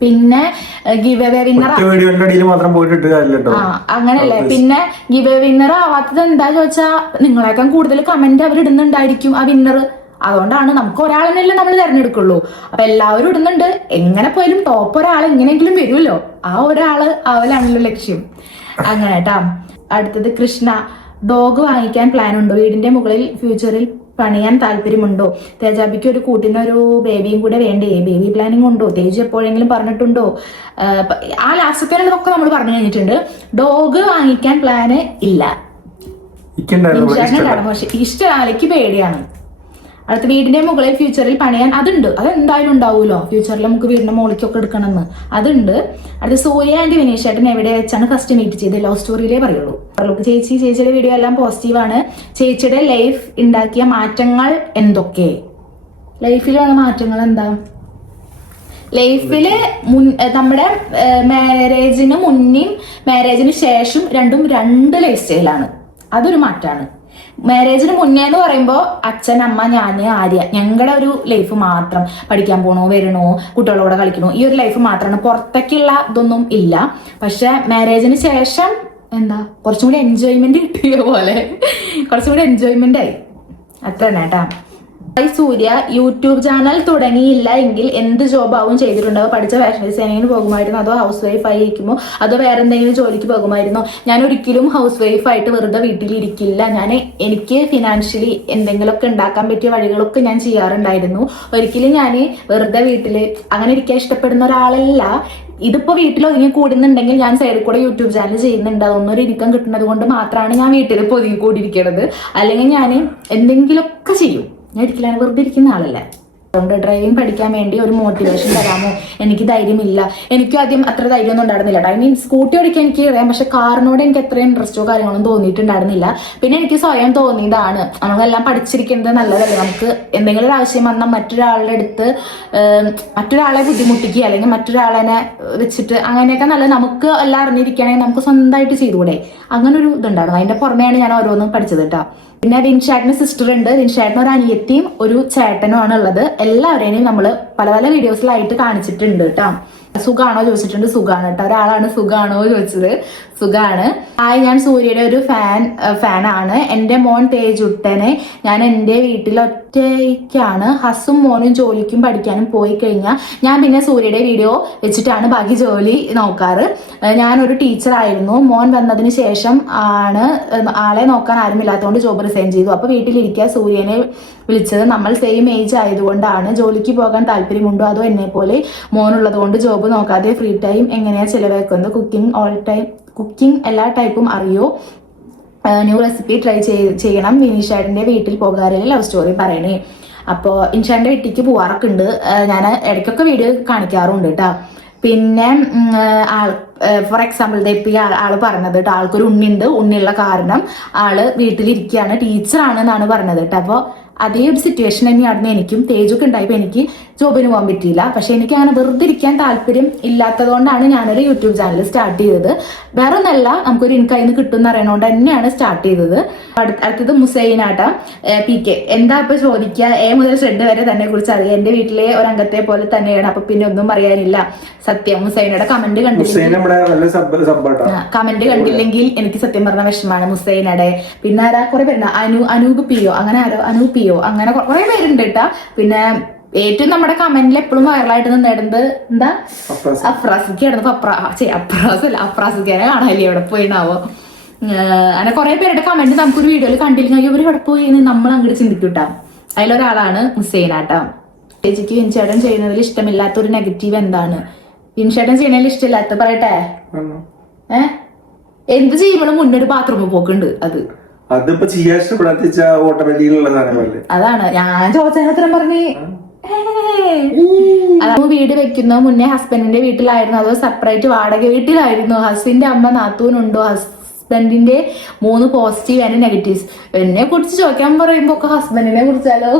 പിന്നെ ഗിവ് അവേ വിന്നർ വീഡിയോന്റെ അടിയിൽ മാത്രം പോയിട്ട് ഇട്ട് കാര്യമില്ല. അങ്ങനല്ലേ. പിന്നെ ഗിവ് അവേ വിന്നർ ആവാത്തത് എന്താ ചോദിച്ചാ നിങ്ങളെക്കാൾ കൂടുതൽ കമന്റ് അവർ ഇടുന്നുണ്ടായിരിക്കും ആ വിന്നർ. അതുകൊണ്ടാണ് നമുക്ക് ഒരാളെന്നല്ലേ നമ്മൾ തിരഞ്ഞെടുക്കുള്ളൂ. അപ്പൊ എല്ലാവരും ഇടുന്നുണ്ട്. എങ്ങനെ പോയാലും ടോപ്പ് ഒരാൾ എങ്ങനെയെങ്കിലും വരുമല്ലോ. ആ ഒരാള് ആവലാണല്ലോ ലക്ഷ്യം. അങ്ങനെ കേട്ടാ. അടുത്തത് കൃഷ്ണ, ഡോഗ് വാങ്ങിക്കാൻ പ്ലാൻ ഉണ്ടോ? വീടിന്റെ മുകളിൽ ഫ്യൂച്ചറിൽ പണിയാൻ താല്പര്യമുണ്ടോ? തേജാബിക്ക് ഒരു കൂട്ടിനൊരു ബേബിയും കൂടെ വേണ്ടേ? ബേബി പ്ലാനിങ് ഉണ്ടോ? തേജ് എപ്പോഴെങ്കിലും പറഞ്ഞിട്ടുണ്ടോ? ആ ലാസ്റ്റത്തേനൊക്കെ നമ്മൾ പറഞ്ഞു കഴിഞ്ഞിട്ടുണ്ട്. ഡോഗ് വാങ്ങിക്കാൻ പ്ലാന് ഇല്ല. പക്ഷെ ഇഷ്ടം പേടിയാണ്. അടുത്ത വീടിന്റെ മുകളിൽ ഫ്യൂച്ചറിൽ പണിയാൻ അതുണ്ട്. അതെന്തായാലും ഉണ്ടാവുമല്ലോ. ഫ്യൂച്ചറിൽ നമുക്ക് വീടിന്റെ മുകളിലേക്കൊക്കെ എടുക്കണമെന്ന് അതുണ്ട്. അടുത്ത സൂര്യ ആൻഡ് വിനീഷ് ചേട്ടൻ എവിടെ വെച്ചാണ് ഫസ്റ്റ് മീറ്റ് ചെയ്ത്? ലവ് സ്റ്റോറിയിലേ പറയുള്ളൂ. ചേച്ചിയുടെ വീഡിയോ എല്ലാം പോസിറ്റീവാണ്. ചേച്ചിയുടെ ലൈഫ് ഉണ്ടാക്കിയ മാറ്റങ്ങൾ എന്തൊക്കെ? ലൈഫിലുള്ള മാറ്റങ്ങൾ എന്താ? ലൈഫില് നമ്മുടെ മാരേജിന് മുന്നേയും മാരേജിന് ശേഷം രണ്ടും രണ്ട് ലൈഫ് സ്റ്റൈലാണ്. അതൊരു മാറ്റാണ്. മാരേജിന് മുന്നേ എന്ന് പറയുമ്പോൾ അച്ഛൻ, അമ്മ, ഞാന്, ആര്യ, ഞങ്ങളുടെ ഒരു ലൈഫ് മാത്രം. പഠിക്കാൻ പോണോ, വരണോ, കുട്ടികളോടെ കളിക്കണോ, ഈ ഒരു ലൈഫ് മാത്രമാണ്. പുറത്തേക്കുള്ള ഇതൊന്നും ഇല്ല. പക്ഷെ മാരേജിന് ശേഷം എന്താ കുറച്ചും കൂടി എൻജോയ്മെന്റ് കിട്ടിയ പോലെ കുറച്ചും കൂടി എൻജോയ്മെന്റ് ആയി. അത്ര തന്നെ കേട്ടാ. സൂര്യ, യൂട്യൂബ് ചാനൽ തുടങ്ങിയില്ല എങ്കിൽ എന്ത് ജോബ് ആവും ചെയ്തിട്ടുണ്ടോ? പഠിച്ച ഫാഷൻ ഡിസൈനിങ്ങിന് പോകുമായിരുന്നു, അതോ ഹൗസ് വൈഫ് ആയിരിക്കുമോ, അതോ വേറെ എന്തെങ്കിലും ജോലിക്ക് പോകുമായിരുന്നോ? ഞാൻ ഒരിക്കലും ഹൗസ് വൈഫ് ആയിട്ട് വെറുതെ വീട്ടിലിരിക്കില്ല. എനിക്ക് ഫിനാൻഷ്യലി എന്തെങ്കിലുമൊക്കെ ഉണ്ടാക്കാൻ പറ്റിയ വഴികളൊക്കെ ഞാൻ ചെയ്യാറുണ്ടായിരുന്നു. ഒരിക്കലും ഞാൻ വെറുതെ വീട്ടില് അങ്ങനെ ഇരിക്കാൻ ഇഷ്ടപ്പെടുന്ന ഒരാളല്ല. ഇതിപ്പോ വീട്ടിൽ ഒതുങ്ങി കൂടുന്നുണ്ടെങ്കിൽ ഞാൻ സൈഡിൽ കൂടെ യൂട്യൂബ് ചാനൽ ചെയ്യുന്നുണ്ട്. അതൊന്നൊരു ഇൻകം കിട്ടുന്നത് കൊണ്ട് മാത്രമാണ് ഞാൻ വീട്ടിൽ ഇപ്പോൾ ഒതുങ്ങി കൂടിയിരിക്കുന്നത്. അല്ലെങ്കിൽ ഞാൻ എന്തെങ്കിലുമൊക്കെ ചെയ്യും. ഞാൻ ഒരിക്കലും വെറുതെ ഇരിക്കുന്ന ആളല്ല. അതുകൊണ്ട് ഡ്രൈവിംഗ് പഠിക്കാൻ വേണ്ടി ഒരു മോട്ടിവേഷൻ തരാമോ? എനിക്ക് ധൈര്യമില്ല. എനിക്കും ആദ്യം അത്ര ധൈര്യമൊന്നും ഉണ്ടായിരുന്നില്ല. ഐ മീൻ സ്കൂട്ടി ഓടിക്കാൻ എനിക്ക് അറിയാം, പക്ഷെ കാറിനോട് എനിക്ക് അത്ര ഇൻട്രസ്റ്റോ കാര്യങ്ങളൊന്നും തോന്നിയിട്ടുണ്ടായിരുന്നില്ല. പിന്നെ എനിക്ക് സ്വയം തോന്നിയതാണ് നമ്മളെല്ലാം പഠിച്ചിരിക്കുന്നത് നല്ലതല്ലേ. നമുക്ക് എന്തെങ്കിലും ഒരു ആവശ്യം വന്നാൽ മറ്റൊരാളുടെ അടുത്ത് മറ്റൊരാളെ ബുദ്ധിമുട്ടിക്കുക അല്ലെങ്കിൽ മറ്റൊരാളെ വെച്ചിട്ട് അങ്ങനെയൊക്കെ നല്ല നമുക്ക് എല്ലാം അറിഞ്ഞിരിക്കുകയാണെങ്കിൽ നമുക്ക് സ്വന്തമായിട്ട് ചെയ്തുകൂടെ? അങ്ങനെ ഒരു ഇതുണ്ടായിരുന്നു. അതിന്റെ പുറമെയാണ് ഞാൻ ഓരോന്നും പഠിച്ചത് കേട്ടോ. പിന്നെ വിൻഷാട്ടിന് സിസ്റ്റർ ഉണ്ട്. വിൻഷാട്ടിന് ഒരു അനിയത്തിയും ഒരു ചേട്ടനും ആണ് ഉള്ളത്. എല്ലാവരെയും നമ്മൾ പല പല വീഡിയോസിലായിട്ട് കാണിച്ചിട്ടുണ്ട് കേട്ടോ. സുഖാണോ ചോദിച്ചിട്ടുണ്ട്. സുഖാണ് കേട്ടോ. ഒരാളാണ് സുഖാണോ ചോദിച്ചത്. സുഖാണ്. ഞാൻ സൂര്യയുടെ ഒരു ഫാനാണ്. എൻ്റെ മോൻ തേജുട്ടനെ ഞാൻ എൻ്റെ വീട്ടിൽ ഒറ്റയ്ക്കാണ്. ഹസും മോനും ജോലിക്കും പഠിക്കാനും പോയി കഴിഞ്ഞാൽ ഞാൻ പിന്നെ സൂര്യയുടെ വീഡിയോ വെച്ചിട്ടാണ് ബാക്കി ജോലി നോക്കാറ്. ഞാനൊരു ടീച്ചറായിരുന്നു. മോൻ വന്നതിന് ശേഷം ആണ് ആളെ നോക്കാൻ ആരുമില്ലാത്തതുകൊണ്ട് ജോബ് റിസൈൻ ചെയ്തു. അപ്പോൾ വീട്ടിലിരിക്കുക സൂര്യനെ വിളിച്ചത്. നമ്മൾ സെയിം ഏജ് ആയതുകൊണ്ടാണ്. ജോലിക്ക് പോകാൻ താല്പര്യമുണ്ടോ, അതോ എന്നെ പോലെ മോനുള്ളത് കൊണ്ട് ജോബ് നോക്കാതെ ഫ്രീ ടൈം എങ്ങനെയാ ചിലവാക്കുന്നത്? കുക്കിംഗ് എല്ലാ ടൈപ്പും അറിയോ? ന്യൂ റെസിപ്പി ട്രൈ ചെയ്യണം. വിനീഷാടിന്റെ വീട്ടിൽ പോകാറില്ല, ലവ് സ്റ്റോറി പറയണേ. അപ്പോൾ ഇൻഷാന്റെ വീട്ടിലേക്ക് പോവാറൊക്കെ ഉണ്ട്. ഞാൻ ഇടയ്ക്കൊക്കെ വീഡിയോ കാണിക്കാറുണ്ട് കേട്ടോ. പിന്നെ ഫോർ എക്സാമ്പിൾ ഇപ്പൊ ആള് പറഞ്ഞത് കേട്ടോ, ആൾക്കൊരു ഉണ്ണിയുണ്ട്. ഉണ്ണിയുള്ള കാരണം ആള് വീട്ടിലിരിക്കുകയാണ്, ടീച്ചറാണ് എന്നാണ് പറഞ്ഞത് കേട്ടോ. അപ്പോൾ അതേ ഒരു സിറ്റുവേഷൻ തന്നെയായിരുന്നു എനിക്കും. തേജൊക്കെ ഉണ്ടായപ്പോൾ എനിക്ക് ജോബിന് പോകാൻ പറ്റിയില്ല. പക്ഷെ എനിക്ക് അങ്ങനെ വെറുതെ ഇരിക്കാൻ താല്പര്യം ഇല്ലാത്തത് കൊണ്ടാണ് ഞാനൊരു യൂട്യൂബ് ചാനൽ സ്റ്റാർട്ട് ചെയ്തത്. വേറെ ഒന്നല്ല, നമുക്കൊരു ഇൻകം അതിന് കിട്ടും എന്ന് അറിയണോണ്ട് തന്നെയാണ് സ്റ്റാർട്ട് ചെയ്തത്. അടുത്തത് മുസൈനാട്ട PK. എന്താ ഇപ്പൊ ചോദിക്കുക? A മുതൽ Z വരെ തന്നെ കുറിച്ച് അറിയാം. എന്റെ വീട്ടിലെ ഒരു അംഗത്തെ പോലെ തന്നെയാണ്. അപ്പൊ പിന്നെ ഒന്നും പറയാനില്ല. സത്യം. മുസൈനയുടെ കമന്റ് കണ്ടില്ലെങ്കിൽ എനിക്ക് സത്യം പറഞ്ഞ വിഷമാണ്. മുസൈനയുടെ പിന്നെ ആരാ കുറെ പേരുണ്ട്. അനൂപ് പിയോ അങ്ങനെ ആരോ അനൂപ് പിയോ അങ്ങനെ കുറെ പേരുണ്ട് കേട്ടാ. പിന്നെ ഏറ്റവും നമ്മുടെ കമന്റിൽ എപ്പോഴും വൈറലായിട്ട് നിന്നിടുന്നത് എന്താ അഫ്രാസിക്കായിരുന്നു. അഫ്രാസിക്കാനെ കാണാല്ലേ എവിടെ പോയിണ്ടാവോ. അങ്ങനെ കുറെ പേരുടെ കമന്റ് നമുക്കൊരു വീഡിയോയിൽ കണ്ടില്ലെങ്കിൽ ഇവർ ഇവിടെ പോയി നമ്മൾ അങ്ങോട്ട് ചിന്തിക്കൂട്ടാ. അതിലൊരാളാണ് മുസൈനാട്ടാ. ചേച്ചിക്ക് വിൻചേട്ടൻ ചെയ്യുന്നതിൽ ഇഷ്ടമില്ലാത്ത ഒരു നെഗറ്റീവ് എന്താണ്? വിൻചേട്ടൻ ചെയ്യുന്നതിൽ ഇഷ്ടമില്ലാത്ത പറയട്ടെ. എന്ത് ചെയ്യുമ്പോഴും മുന്നൊരു ബാത്റൂമിൽ പോക്കുണ്ട്. അതിപ്പോ ചെയ്യാൻ ഇഷ്ടപ്പെടാത്ത അതാണ് ഞാൻ ചോദിച്ചതിനത്രയും പറഞ്ഞേ. വീട് വെക്കുന്ന മുന്നേ ഹസ്ബൻഡിന്റെ വീട്ടിലായിരുന്നു, അതോ സെപ്പറേറ്റ് വാടക വീട്ടിലായിരുന്നു? ഹസ്ബൻഡിന്റെ അമ്മ നാത്തൂനുണ്ടോ? ഹസ്ബൻഡിന്റെ 3 പോസിറ്റീവ് ആൻഡ് നെഗറ്റീവ്സ്. എന്നെ കുറിച്ച് ചോദിക്കാൻ പറയുമ്പോ ഒക്കെ ഹസ്ബൻഡിനെ കുറിച്ചാലോ.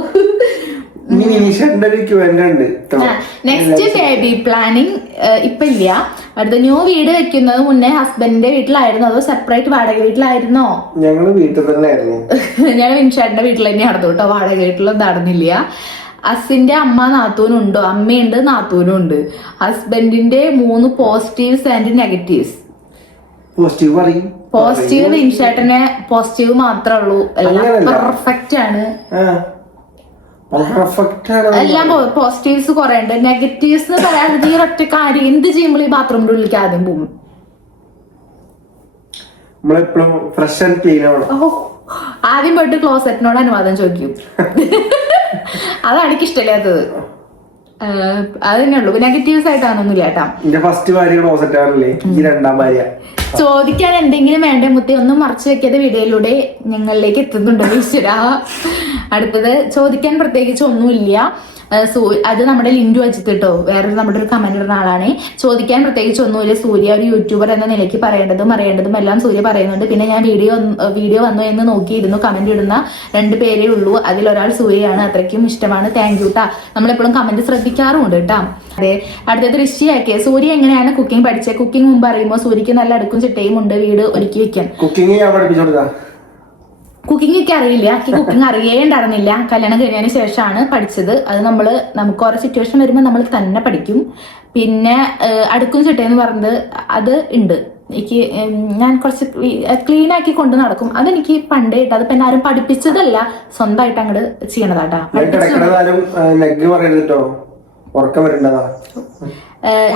നെക്സ്റ്റ് ബേബി പ്ലാനിങ് ഇപ്പൊ ഇല്ല. അടുത്ത ന്യൂ വീട് വെക്കുന്നത് മുന്നേ ഹസ്ബൻഡിന്റെ വീട്ടിലായിരുന്നു, അതോ സെപ്പറേറ്റ് വാടക വീട്ടിലായിരുന്നോ? ഞങ്ങള് വീട്ടിൽ തന്നെ ആയിരുന്നു. ഞാൻ വിൻഷാട്ടിന്റെ വീട്ടിൽ തന്നെ നടന്നു കേട്ടോ. വാടക വീട്ടിലൊന്നും നടന്നില്ല. അസിന്റെ അമ്മ നാത്തൂനുണ്ടോ? അമ്മയുണ്ട്, നാത്തൂനും ഉണ്ട്. ഹസ്ബൻഡിന്റെ 3 പോസിറ്റീവ്സ് ആൻഡ് നെഗറ്റീവ്സ്. പോസിറ്റീവ് പറയും. പോസിറ്റീവ് നിമിഷേട്ടനെ പോസിറ്റീവ് മാത്രമേ ഉള്ളൂ, എല്ലാം പെർഫെക്റ്റ് ആണ്. എല്ലാം പോസിറ്റീവ്സ് കുറെ ഉണ്ട്. നെഗറ്റീവ്സ് പറയാതെ ഈ ഒറ്റ കാര്യം എന്ത് ചെയ്യുമ്പോൾ ഈ ബാത്റൂമിന്റെ ഉള്ളിലേക്ക് ആദ്യം പോകും. ആദ്യം പോയിട്ട് ക്ലോസറ്റിനോട് അനുവാദം ചോദിക്കും. അതാണ് എനിക്ക് ഇഷ്ടമില്ലാത്തത്. അത് തന്നെ ഉള്ളൂ. നെഗറ്റീവ്സ് ആയിട്ടാണെന്നൊന്നുമില്ല കേട്ടാ. ചോദിക്കാൻ എന്തെങ്കിലും വേണ്ട മുത്തി, ഒന്നും മറച്ചു വെക്കാതെ വീഡിയോയിലൂടെ ഞങ്ങളിലേക്ക് എത്തുന്നുണ്ടോ ഈശ്വര. അടുത്തത് ചോദിക്കാൻ പ്രത്യേകിച്ച് ഒന്നുമില്ല. അത് നമ്മുടെ ലിൻഡു അജിത്ത് കേട്ടോ, വേറൊരു നമ്മുടെ ഒരു കമന്റ് ഇടുന്ന ആളാണ്. ചോദിക്കാൻ പ്രത്യേകിച്ച് ഒന്നുമില്ല. സൂര്യ ഒരു യൂട്യൂബർ എന്ന നിലയ്ക്ക് പറയേണ്ടതും അറിയേണ്ടതും എല്ലാം സൂര്യ പറയുന്നുണ്ട്. പിന്നെ ഞാൻ വീഡിയോ വന്നു എന്ന് നോക്കിയിരുന്നു. കമന്റ് ഇടുന്ന 2 പേരേ ഉള്ളൂ, അതിലൊരാൾ സൂര്യയാണ്. അത്രയ്ക്കും ഇഷ്ടമാണ്. താങ്ക് യു ട്ടാ. നമ്മളെപ്പോഴും കമന്റ് ശ്രദ്ധിക്കാറുമുണ്ട് കേട്ടാ. അതെ. അടുത്തത് ഋഷിയാക്കെ, സൂര്യ എങ്ങനെയാണ് കുക്കിംഗ് പഠിച്ചത്? കുക്കിംഗ് മുമ്പ് അറിയുമ്പോൾ സൂര്യക്ക് നല്ല അടുക്കും ചിട്ടയും ഉണ്ട് വീട് ഒരുക്കി വെക്കാൻ. കുക്കിംഗ് ഒക്കെ അറിയില്ല. എനിക്ക് കുക്കിംഗ് അറിയേണ്ടായിരുന്നില്ല. കല്യാണം കഴിഞ്ഞതിന് ശേഷമാണ് പഠിച്ചത്. അത് നമുക്ക് ഓരോ സിറ്റുവേഷൻ വരുമ്പോൾ നമ്മൾ തന്നെ പഠിക്കും. പിന്നെ അടുക്കും ചിട്ടയെന്ന് പറഞ്ഞത് അത് ഉണ്ട് എനിക്ക്. ഞാൻ കുറച്ച് ക്ലീൻ ആക്കി കൊണ്ട് നടക്കും. അതെനിക്ക് പണ്ടേ ഇട്ട്, അത് പിന്നെ ആരും പഠിപ്പിച്ചതല്ല, സ്വന്തമായിട്ട് അങ്ങോട്ട് ചെയ്യണതാട്ടാ.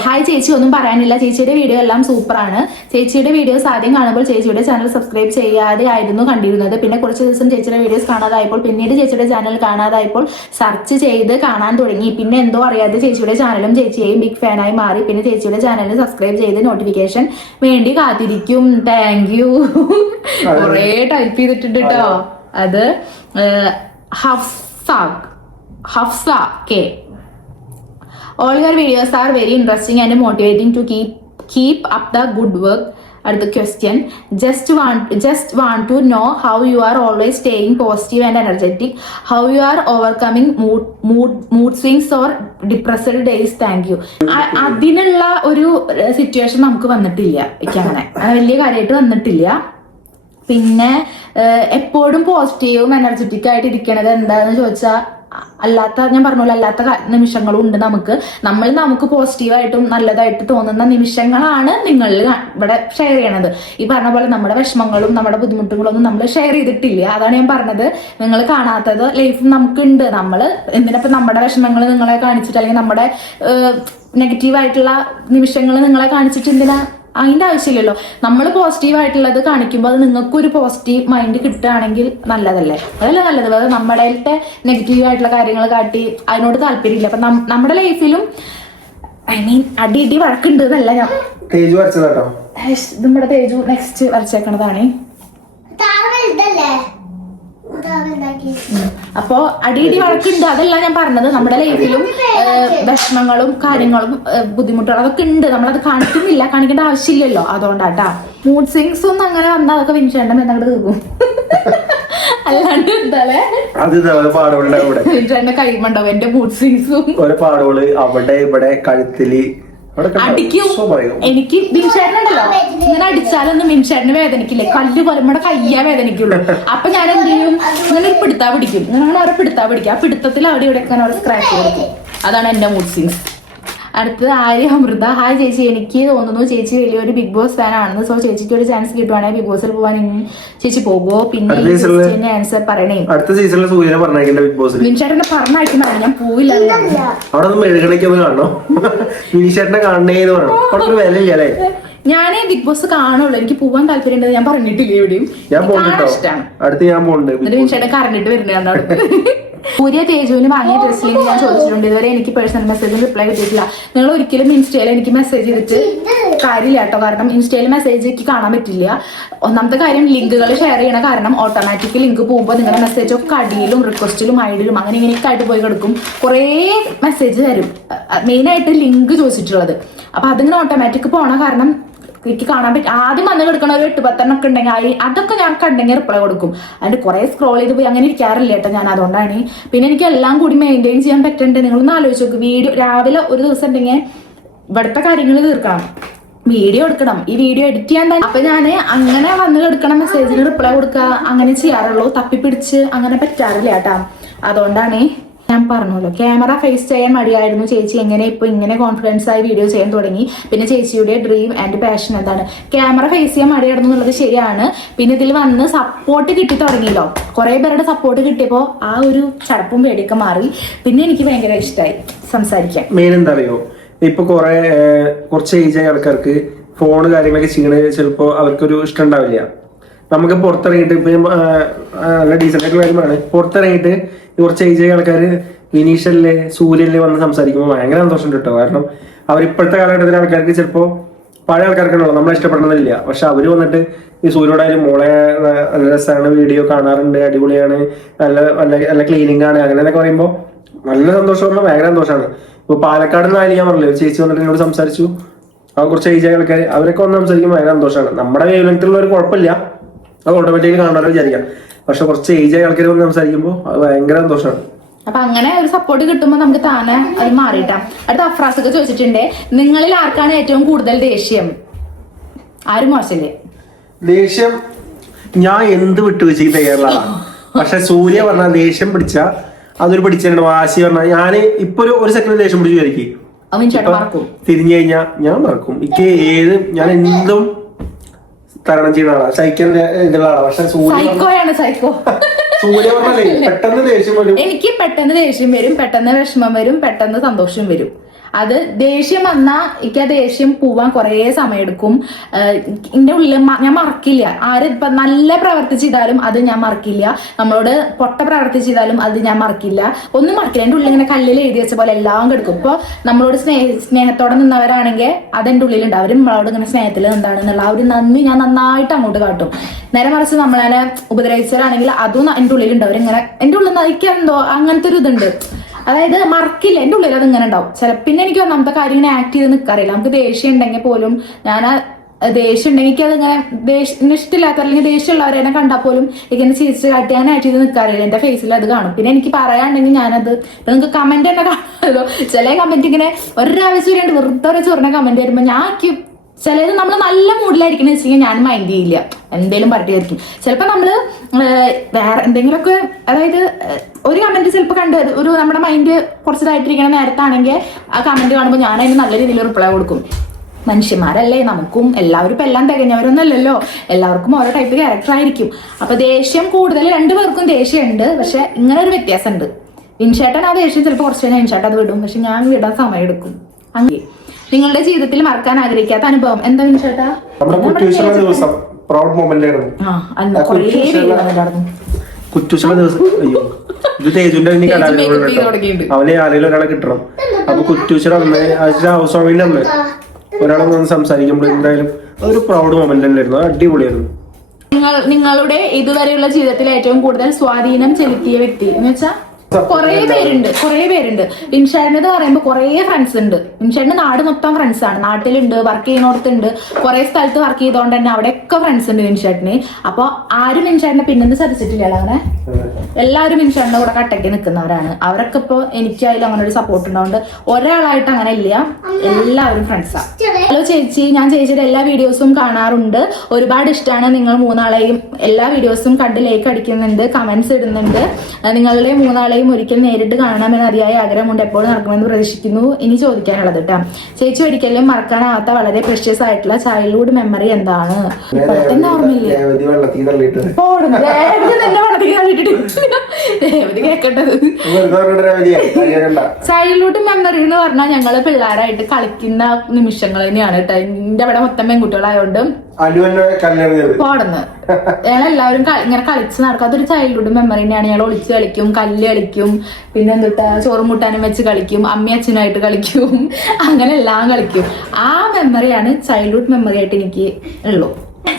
ഹായ് ചേച്ചി, ഒന്നും പറയാനില്ല. ചേച്ചിയുടെ വീഡിയോ എല്ലാം സൂപ്പറാണ്. ചേച്ചിയുടെ വീഡിയോസ് ആദ്യം കാണുമ്പോൾ ചേച്ചിയുടെ ചാനൽ സബ്സ്ക്രൈബ് ചെയ്യാതെ ആയിരുന്നു കണ്ടിരുന്നത്. പിന്നെ കുറച്ച് ദിവസം ചേച്ചിയുടെ വീഡിയോസ് കാണാതായപ്പോൾ, പിന്നീട് ചേച്ചിയുടെ ചാനൽ കാണാതായപ്പോൾ സെർച്ച് ചെയ്ത് കാണാൻ തുടങ്ങി. പിന്നെ എന്തോ അറിയാതെ ചേച്ചിയുടെ ചാനലും ചേച്ചിയെയും ബിഗ് ഫാനായി മാറി. പിന്നെ ചേച്ചിയുടെ ചാനൽ സബ്സ്ക്രൈബ് ചെയ്ത് നോട്ടിഫിക്കേഷൻ വേണ്ടി കാത്തിരിക്കും. Thank you. കുറേ ടൈപ്പ് ചെയ്തിട്ടുണ്ട് കേട്ടോ. അത് Hafsa K. All your videos are very interesting and motivating to keep up the good work. അടുത്ത question, just want to know how you are always staying positive and energetic, how you are overcoming mood swings or depressed days. Thank you. അതിനുള്ള ഒരു situation നമുക്ക് വന്നിട്ടില്ല. എനിക്ക് അങ്ങനെ വലിയ കാര്യമായിട്ട് വന്നിട്ടില്ല. പിന്നെ എപ്പോഴും പോസിറ്റീവും എനർജറ്റിക് ആയിട്ട് ഇരിക്കണത് എന്താണെന്ന് ചോദിച്ചാൽ, ഞാൻ പറഞ്ഞോളൂ, അല്ലാത്ത നിമിഷങ്ങളും ഉണ്ട് നമുക്ക് പോസിറ്റീവായിട്ടും നല്ലതായിട്ട് തോന്നുന്ന നിമിഷങ്ങളാണ് നിങ്ങളിൽ ഇവിടെ ഷെയർ ചെയ്യണത്. ഈ പറഞ്ഞ പോലെ നമ്മുടെ വിഷമങ്ങളും നമ്മുടെ ബുദ്ധിമുട്ടുകളൊന്നും നമ്മൾ ഷെയർ ചെയ്തിട്ടില്ല. അതാണ് ഞാൻ പറഞ്ഞത്. നിങ്ങൾ കാണാത്തത് ലൈഫിൽ നമുക്കുണ്ട്. നമ്മൾ എന്തിനപ്പം നമ്മുടെ വിഷമങ്ങൾ നിങ്ങളെ കാണിച്ചിട്ട്, അല്ലെങ്കിൽ നമ്മുടെ നെഗറ്റീവായിട്ടുള്ള നിമിഷങ്ങൾ നിങ്ങളെ കാണിച്ചിട്ട് എന്തിനാ? അതിന്റെ ആവശ്യമില്ലല്ലോ. നമ്മൾ പോസിറ്റീവായിട്ടുള്ളത് കാണിക്കുമ്പോൾ അത് നിങ്ങൾക്കൊരു പോസിറ്റീവ് മൈൻഡ് കിട്ടുകയാണെങ്കിൽ നല്ലതല്ലേ? അതല്ല നല്ലത്. അതായത് നമ്മുടെ നെഗറ്റീവായിട്ടുള്ള കാര്യങ്ങൾ കാട്ടി അതിനോട് താല്പര്യമില്ല. അപ്പൊ നമ്മുടെ ലൈഫിലും അടി വഴക്കുണ്ട് എന്നല്ല ഞാൻ. നമ്മുടെ തേജു നെക്സ്റ്റ് വരച്ചേക്കണതാണ്. അപ്പോ അടി വഴക്കുണ്ട്, അതല്ല ഞാൻ പറഞ്ഞത്. നമ്മുടെ ലൈഫിലും വിഷമങ്ങളും കാര്യങ്ങളും ബുദ്ധിമുട്ടുകളും അതൊക്കെ ഉണ്ട്. നമ്മളത് കാണിക്കേണ്ട ആവശ്യമില്ലല്ലോ. അതുകൊണ്ടാട്ടാ. മൂഡ് സ്വിങ്സ് ഒന്നും അങ്ങനെ വന്നാൽ അതൊക്കെ വിൻഷേട്ടൻ എന്നങ്ങോട്ട് തീർക്കും. അല്ലാണ്ട് എന്താലേ വിൻഷേട്ടന്റെ കൈമുണ്ടാവും എന്റെ മൂഡ് സ്വിങ്സും. അവിടെ ഇവിടെ കഴുത്തില് അടിക്കും. എനിക്ക് മിൻഷേട്ടനുണ്ടല്ലോ, ഇങ്ങനെ അടിച്ചാലൊന്നും മിൻഷേട്ടന് വേദനിക്കില്ല. കല്ല് പോലെ നമ്മുടെ കയ്യാ വേദനിക്കുള്ളൂ. അപ്പൊ ഞാൻ എന്ത് ചെയ്യും? ഇങ്ങനെ ഒരു പിടുത്താ പിടിക്കും. ഇങ്ങനെ അവരെ പിടുത്താ പിടിക്കും. ആ പിടുത്തത്തിൽ അവിടെ ഇവിടെ അവരെ സ്ക്രാച്ച് കൊടുക്കും. അതാണ് എന്റെ മൂഡ് സ്വിങ്സ്. അടുത്തത് ആര്യ അമൃത. ഹായ് ചേച്ചി, എനിക്ക് തോന്നുന്നു ചേച്ചി വലിയൊരു ബിഗ് ബോസ് ഫാൻ ആണെന്ന്. സോ ചേച്ചിക്ക് ഒരു ചാൻസ് കിട്ടുവാണെങ്കിൽ ബിഗ് ബോസിൽ പോവാൻ ചേച്ചി പോകുമോ? പിന്നെ ആൻസർ പറയണേ. അടുത്ത സീസണിൽ സൂര്യനെ പറഞ്ഞയക്കണ്ട ബിഗ് ബോസിൽ. മിൻഷേട്ടനെ പറഞ്ഞയക്കുന്നതാണ്. ഞാൻ പോവില്ല. അവിടെ ഒന്ന് മെഴുകണയ്ക്കൊന്ന് കാണണോ? മിനിഷേട്ടനെ കാണണേന്ന് പറയണം. വിലയില്ലേ? ഞാനേ ബിഗ് ബോസ് കാണുള്ളൂ. എനിക്ക് പോവാൻ താല്പര്യം ഞാൻ പറഞ്ഞിട്ടില്ല എവിടെയും. ഇഷ്ടമാണ്. അടുത്ത് ഞാൻ പോകുന്നുണ്ട്. മിൻഷേട്ടൻ കറണ്ടിട്ട് വരുന്നതാണ്. സൂര്യ തേജുവിന് വാങ്ങിയ ഡ്രസ്സിലേക്ക് ഞാൻ ചോദിച്ചിട്ടുണ്ട്. ഇതുവരെ എനിക്ക് പേഴ്സണൽ മെസ്സേജിന് റിപ്ലൈ കിട്ടിയിട്ടില്ല. നിങ്ങൾ ഒരിക്കലും ഇൻസ്റ്റയിൽ എനിക്ക് മെസ്സേജ് ചെയ്തിട്ട് കാര്യമില്ല കേട്ടോ. കാരണം ഇൻസ്റ്റയിൽ മെസ്സേജ് എനിക്ക് കാണാൻ പറ്റില്ല. ഒന്നാമത്തെ കാര്യം, ലിങ്കുകൾ ഷെയർ ചെയ്യണ കാരണം ഓട്ടോമാറ്റിക് ലിങ്ക് പോകുമ്പോൾ നിങ്ങളുടെ മെസ്സേജ് ഒക്കെ അടിയിലും റിക്വസ്റ്റിലും ഐഡിയിലും അങ്ങനെ ഇങ്ങനെയൊക്കെ ആയിട്ട് പോയി കിടക്കും. കുറേ മെസ്സേജ് തരും, മെയിനായിട്ട് ലിങ്ക് ചോദിച്ചിട്ടുള്ളത്. അപ്പൊ അതിങ്ങനെ ഓട്ടോമാറ്റിക് പോണ കാരണം എനിക്ക് കാണാൻ പറ്റും. ആദ്യം വന്ന് കിടക്കണ ഒരു 8-10 ഒക്കെ ഉണ്ടെങ്കിൽ അതൊക്കെ ഞാൻ കണ്ടെങ്കിൽ റിപ്ലൈ കൊടുക്കും. അതിന്റെ കുറെ സ്ക്രോൾ ചെയ്ത് പോയി അങ്ങനെ ഇരിക്കാറില്ല കേട്ടോ ഞാൻ. അതുകൊണ്ടാണ്. പിന്നെ എനിക്ക് എല്ലാം കൂടി മെയിൻറ്റെയിൻ ചെയ്യാൻ പറ്റണ്ടേ. നിങ്ങളൊന്ന് ആലോചിച്ച് നോക്ക്. വീഡിയോ രാവിലെ ഒരു ദിവസം ഉണ്ടെങ്കിൽ ഇവിടുത്തെ കാര്യങ്ങൾ തീർക്കണം, വീഡിയോ എടുക്കണം, ഈ വീഡിയോ എഡിറ്റ് ചെയ്യാൻ തന്നെ. അപ്പൊ ഞാൻ അങ്ങനെ വന്ന് കിടക്കണ മെസ്സേജിന് റിപ്ലൈ കൊടുക്കുക അങ്ങനെ ചെയ്യാറുള്ളൂ. തപ്പിപ്പിടിച്ച് അങ്ങനെ പറ്റാറില്ല കേട്ടാ. അതുകൊണ്ടാണ് ഞാൻ പറഞ്ഞല്ലോ, ക്യാമറ ഫേസ് ചെയ്യാൻ മടിയായിരുന്നു ചേച്ചി. എങ്ങനെ ഇപ്പൊ ഇങ്ങനെ കോൺഫിഡൻസ് ആയി വീഡിയോ ചെയ്യാൻ തുടങ്ങി? പിന്നെ ചേച്ചിയുടെ ഡ്രീം ആൻഡ് പാഷൻ എന്താണ്? ക്യാമറ ഫേസ് ചെയ്യാൻ മടിയായിരുന്നു എന്നുള്ളത് ശരിയാണ്. പിന്നെ ഇതിൽ വന്ന് സപ്പോർട്ട് കിട്ടി തുടങ്ങിയല്ലോ, കുറെ പേരുടെ സപ്പോർട്ട് കിട്ടിയപ്പോ ആ ഒരു ചടപ്പും പേടിയൊക്കെ മാറി. പിന്നെ എനിക്ക് ഭയങ്കര ഇഷ്ടമായി സംസാരിക്കാൻ. മെയിൻ എന്താ അറിയോ, ഇപ്പൊ കുറച്ച് ഏജ് ആയ ആൾക്കാർക്ക് ഫോണ് കാര്യങ്ങളൊക്കെ ചെയ്യണത് ചിലപ്പോ അവർക്കൊരു ഇഷ്ടം ഉണ്ടാവില്ല. നമുക്ക് പുറത്തിറങ്ങിയിട്ട് ഇപ്പൊ നല്ല ഡീസന്റ് ആയിട്ടുള്ള കാര്യമാണ്, പുറത്തിറങ്ങിയിട്ട് കുറച്ച് ഏജ് ആയ ആൾക്കാര് വിനീഷല്ലേ സൂര്യല്ലേ വന്ന് സംസാരിക്കുമ്പോൾ ഭയങ്കര സന്തോഷമുണ്ട് കേട്ടോ. കാരണം അവരിപ്പോഴത്തെ കാലഘട്ടത്തിലെ ആൾക്കാർക്ക് ചിലപ്പോ പഴയ ആൾക്കാർക്കുണ്ടല്ലോ നമ്മളെ ഇഷ്ടപ്പെടണമെന്നില്ല, പക്ഷെ അവര് വന്നിട്ട് ഈ സൂര്യോടായാലും മോളെ നല്ല രസമാണ്, വീഡിയോ കാണാറുണ്ട്, അടിപൊളിയാണ്, നല്ല നല്ല നല്ല ക്ലീനിങ് ആണ്, അങ്ങനെയൊക്കെ പറയുമ്പോൾ നല്ല സന്തോഷം പറഞ്ഞാൽ ഭയങ്കര സന്തോഷമാണ്. ഇപ്പൊ പാലക്കാട് നിന്നായാലും ഞാൻ പറഞ്ഞില്ലേ, ചേച്ചി വന്നിട്ട് എന്നോട് സംസാരിച്ചു, ആ കുറച്ച് ഏജ് ആയ ആൾക്കാർ അവരൊക്കെ വന്ന് സംസാരിക്കുമ്പോൾ ഭയങ്കര സന്തോഷമാണ്. നമ്മുടെ വേവലത്തിലുള്ള ഒരു കുഴപ്പമില്ല, അത് ഓട്ടോമാറ്റിക്കലി കാണാനോ വിചാരിക്കാം, പക്ഷെ കുറച്ച് ഏജ് ആയ ആൾക്കാർ വന്ന് സംസാരിക്കുമ്പോൾ അത് ഭയങ്കര സന്തോഷമാണ്. അപ്പൊ അങ്ങനെ ഒരു സപ്പോർട്ട് കിട്ടുമ്പോൾ നമുക്ക് താനെ അത് മാറിയിട്ടാ. അടുത്ത അഫ്രാസൊക്കെ ചോദിച്ചിട്ടുണ്ട്, നിങ്ങളിൽ ആർക്കാണ് ഏറ്റവും കൂടുതൽ ദേഷ്യം? ആരും മോശമില്ലേ? ദേഷ്യം ഞാൻ എന്ത് വിട്ടുവീഴ്ചയ്ക്ക് തയ്യാറുള്ളതാണ്. പക്ഷെ സൂര്യ പറഞ്ഞ ദേഷ്യം പിടിച്ച അതൊരു പിടിച്ചിട്ടുണ്ട്. വാശി പറഞ്ഞാൽ ഞാൻ ഇപ്പൊ ഒരു സെക്കൻഡ് ദേഷ്യം പിടിച്ചു വിചാരിക്കും, തിരിഞ്ഞു കഴിഞ്ഞാൽ ഞാൻ മറക്കും. എനിക്ക് ഞാൻ എന്തും തരണം ചെയ്യുന്ന ആളാണ്, സഹിക്കാൻ ഇതുള്ള ആളാണ്. പക്ഷെ സൂര്യ പറഞ്ഞാലേ പെട്ടെന്ന് ദേഷ്യം വരും. എനിക്ക് പെട്ടെന്ന് ദേഷ്യം വരും, പെട്ടെന്ന് വിഷമം വരും, പെട്ടെന്ന് സന്തോഷം വരും. അത് ദേഷ്യം വന്നാൽ എനിക്ക് ആ ദേഷ്യം പോവാൻ കുറേ സമയം എടുക്കും. എന്റെ ഉള്ളിൽ ഞാൻ മറക്കില്ല. ആര് ഇപ്പൊ നല്ല പ്രവർത്തി ചെയ്താലും അത് ഞാൻ മറക്കില്ല, നമ്മളോട് പൊട്ട പ്രവർത്തി ചെയ്താലും അത് ഞാൻ മറക്കില്ല, ഒന്നും മറക്കില്ല. എന്റെ ഉള്ളിൽ ഇങ്ങനെ കല്ലിൽ എഴുതി വെച്ച പോലെ എല്ലാം കിടക്കും. ഇപ്പൊ നമ്മളോട് സ്നേഹത്തോടെ നിന്നവരാണെങ്കിൽ അതെന്റെ ഉള്ളിലുണ്ട്. അവർ നമ്മളോട് ഇങ്ങനെ സ്നേഹത്തിൽ എന്താണെന്നുള്ള ആ ഒരു നന്ദി ഞാൻ നന്നായിട്ട് അങ്ങോട്ട് കാട്ടും. നേരെ മറിച്ച് നമ്മളെ ഉപദ്രവിച്ചവരാണെങ്കിൽ അതും എന്റെ ഉള്ളിലുണ്ട്. അവരിങ്ങനെ എന്റെ ഉള്ളിൽ നയിക്കാൻ എന്തോ അങ്ങനത്തെ ഒരു ഇതുണ്ട്, അതായത് മറക്കില്ല, എന്റെ ഉള്ളിൽ അത് ഇങ്ങനെ ഉണ്ടാവും. പിന്നെ എനിക്ക് ഒന്നാമത്തെ കാര്യം ഇങ്ങനെ ആക്ട് ചെയ്ത് നിൽക്കാറില്ല. നമുക്ക് ദേഷ്യം ഉണ്ടെങ്കിൽ പോലും ഞാൻ ദേഷ്യം ഉണ്ടെങ്കിൽ എനിക്ക് അതിങ്ങനെ ഇഷ്ടമില്ലാത്ത അല്ലെങ്കിൽ ദേഷ്യമുള്ളവരെ എന്നെ കണ്ടാൽ പോലും ഇങ്ങനെ ചിരിച്ച് കാട്ടി ഞാൻ ആക്ട് ചെയ്ത് നിൽക്കാറില്ല. എന്റെ ഫേസിൽ അത് കാണും. പിന്നെ എനിക്ക് പറയാനുണ്ടെങ്കിൽ ഞാനത് ഇപ്പൊ നിങ്ങൾക്ക് കമന്റ് തന്നെ കാണുമല്ലോ, ചില കമന്റ് ഇങ്ങനെ ഒരാവശ്യം വെറുതെ ഒരു ചൊറിഞ്ഞ കമന്റ് വരുമ്പോൾ ഞാൻ ചിലത് നമ്മൾ നല്ല മൂഡിലായിരിക്കുന്ന വെച്ചാൽ ഞാൻ മൈൻഡ് ചെയ്യില്ല, എന്തേലും പറഞ്ഞിട്ടായിരിക്കും. ചിലപ്പോൾ നമ്മള് വേറെ എന്തെങ്കിലുമൊക്കെ, അതായത് ഒരു കമന്റ് ചിലപ്പോൾ ഒരു നമ്മുടെ മൈൻഡ് കുറച്ചതായിട്ടിരിക്കുന്ന നേരത്താണെങ്കിൽ ആ കമന്റ് കാണുമ്പോൾ ഞാൻ അതിന് നല്ല രീതിയിൽ റിപ്ലൈ കൊടുക്കും. മനുഷ്യന്മാരല്ലേ, നമുക്കും എല്ലാവരും ഇപ്പം എല്ലാം തികഞ്ഞവരൊന്നുമല്ലല്ലോ, എല്ലാവർക്കും ഓരോ ടൈപ്പ് ക്യാരക്ടർ ആയിരിക്കും. അപ്പൊ ദേഷ്യം കൂടുതൽ രണ്ടുപേർക്കും ദേഷ്യമുണ്ട്, പക്ഷെ ഇങ്ങനെ ഒരു വ്യത്യാസമുണ്ട്. വിൻഷേട്ടൻ ആ ദേഷ്യം ചിലപ്പോൾ കുറച്ച് കഴിഞ്ഞാൽ വിൻഷേട്ടൻ അത് വിടും, പക്ഷെ ഞാൻ വിടാൻ സമയം എടുക്കും. അങ്ങനെ നിങ്ങളുടെ ജീവിതത്തിൽ മറക്കാൻ ആഗ്രഹിക്കാത്ത അനുഭവം എന്താ വിൻഷേട്ടാ? കുറ്റൂശുള്ള ദിവസം, അയ്യോ ഇത് തേജുന്റെ അവന് ആരെങ്കിലും ഒരാളെ കിട്ടണം. അപ്പൊ കുറ്റൂശയുടെ അന്ന് ഹൗസ് വാമിന്റെ അന്ന് ഒരാളെ വന്ന് സംസാരിക്കുമ്പോൾ എന്തായാലും അതൊരു പ്രൗഡ് മൊമെന്റ് തന്നെയായിരുന്നു, അടിപൊളിയായിരുന്നു. നിങ്ങളുടെ ഇതുവരെയുള്ള ജീവിതത്തിൽ ഏറ്റവും കൂടുതൽ സ്വാധീനം ചെലുത്തിയ വ്യക്തി എന്ന് വെച്ചാൽ കുറേ പേരുണ്ട്. വിൻഷേട്ടൻ എന്ന് പറയുമ്പോൾ കുറേ ഫ്രണ്ട്സ് ഉണ്ട്. വിൻഷേട്ടന്റെ നാട് മൊത്തം ഫ്രണ്ട്സ് ആണ്, നാട്ടിലുണ്ട്, വർക്ക് ചെയ്യുന്നിടത്തുണ്ട്, കുറെ സ്ഥലത്ത് വർക്ക് ചെയ്തോണ്ട് തന്നെ അവിടെയൊക്കെ ഫ്രണ്ട്സ് ഉണ്ട് വിൻഷേട്ടന്. അപ്പൊ ആരും വിൻഷേട്ടനെ പിന്നെന്ത് ശ്രദ്ധിച്ചിട്ടില്ലല്ലോ, അങ്ങനെ എല്ലാവരും വിൻഷേട്ടന്റെ കൂടെ കട്ടയ്ക്ക് നിൽക്കുന്നവരാണ്. അവരൊക്കെ ഇപ്പൊ എനിക്കായാലും അങ്ങനെ ഒരു സപ്പോർട്ട് ഉണ്ടാവുണ്ട്. ഒരാളായിട്ട് അങ്ങനെ ഇല്ല, എല്ലാവരും ഫ്രണ്ട്സാണ്. ഹലോ ചേച്ചി, ഞാൻ ചേച്ചിയുടെ എല്ലാ വീഡിയോസും കാണാറുണ്ട്, ഒരുപാട് ഇഷ്ടമാണ്. നിങ്ങൾ മൂന്നാളെയും എല്ലാ വീഡിയോസും കണ്ട് ലൈക്ക് അടിക്കുന്നുണ്ട്, കമന്റ്സ് ഇടുന്നുണ്ട്. നിങ്ങളുടെ മൂന്നാളെയും ഒരിക്കൽ നേരിട്ട് കാണണമെന്ന് അതിയായ ആഗ്രഹമുണ്ട്, എപ്പോഴും നടക്കുമെന്ന് പ്രതീക്ഷിക്കുന്നു. ഇനി ചോദിക്കാനുള്ളത് കേട്ടോ, ചേച്ചി ഒരിക്കലും മറക്കാനാവാത്ത വളരെ പ്രഷ്യസ് ആയിട്ടുള്ള ചൈൽഡ്ഹുഡ് മെമ്മറി എന്താണ്? തന്നെ ഓർമ്മയില്ലേ? ചൈൽഡ്ഹുഡ് മെമ്മറി എന്ന് പറഞ്ഞാൽ ഞങ്ങള് പിള്ളേരായിട്ട് കളിക്കുന്ന നിമിഷങ്ങൾ തന്നെയാണ് കേട്ടോ. എന്റെ അവിടെ മൊത്തം പെൺകുട്ടികളായോണ്ട് പോടുന്നു ഞങ്ങളെല്ലാവരും ഇങ്ങനെ കളിച്ച് നടക്കും. അതൊരു ചൈൽഡ്ഹുഡ് മെമ്മറി തന്നെയാണ്. ഞങ്ങൾ ഒളിച്ച് കളിക്കും, കല്ല് കളിക്കും, പിന്നെ എന്തുട്ടാ ചോറും മുട്ടാനും വെച്ച് കളിക്കും, അമ്മ അച്ഛനായിട്ട് കളിക്കും, അങ്ങനെ എല്ലാം കളിക്കും. ആ മെമ്മറിയാണ് ചൈൽഡ്ഹുഡ് മെമ്മറി ആയിട്ട് എനിക്ക് ഉള്ളൂ.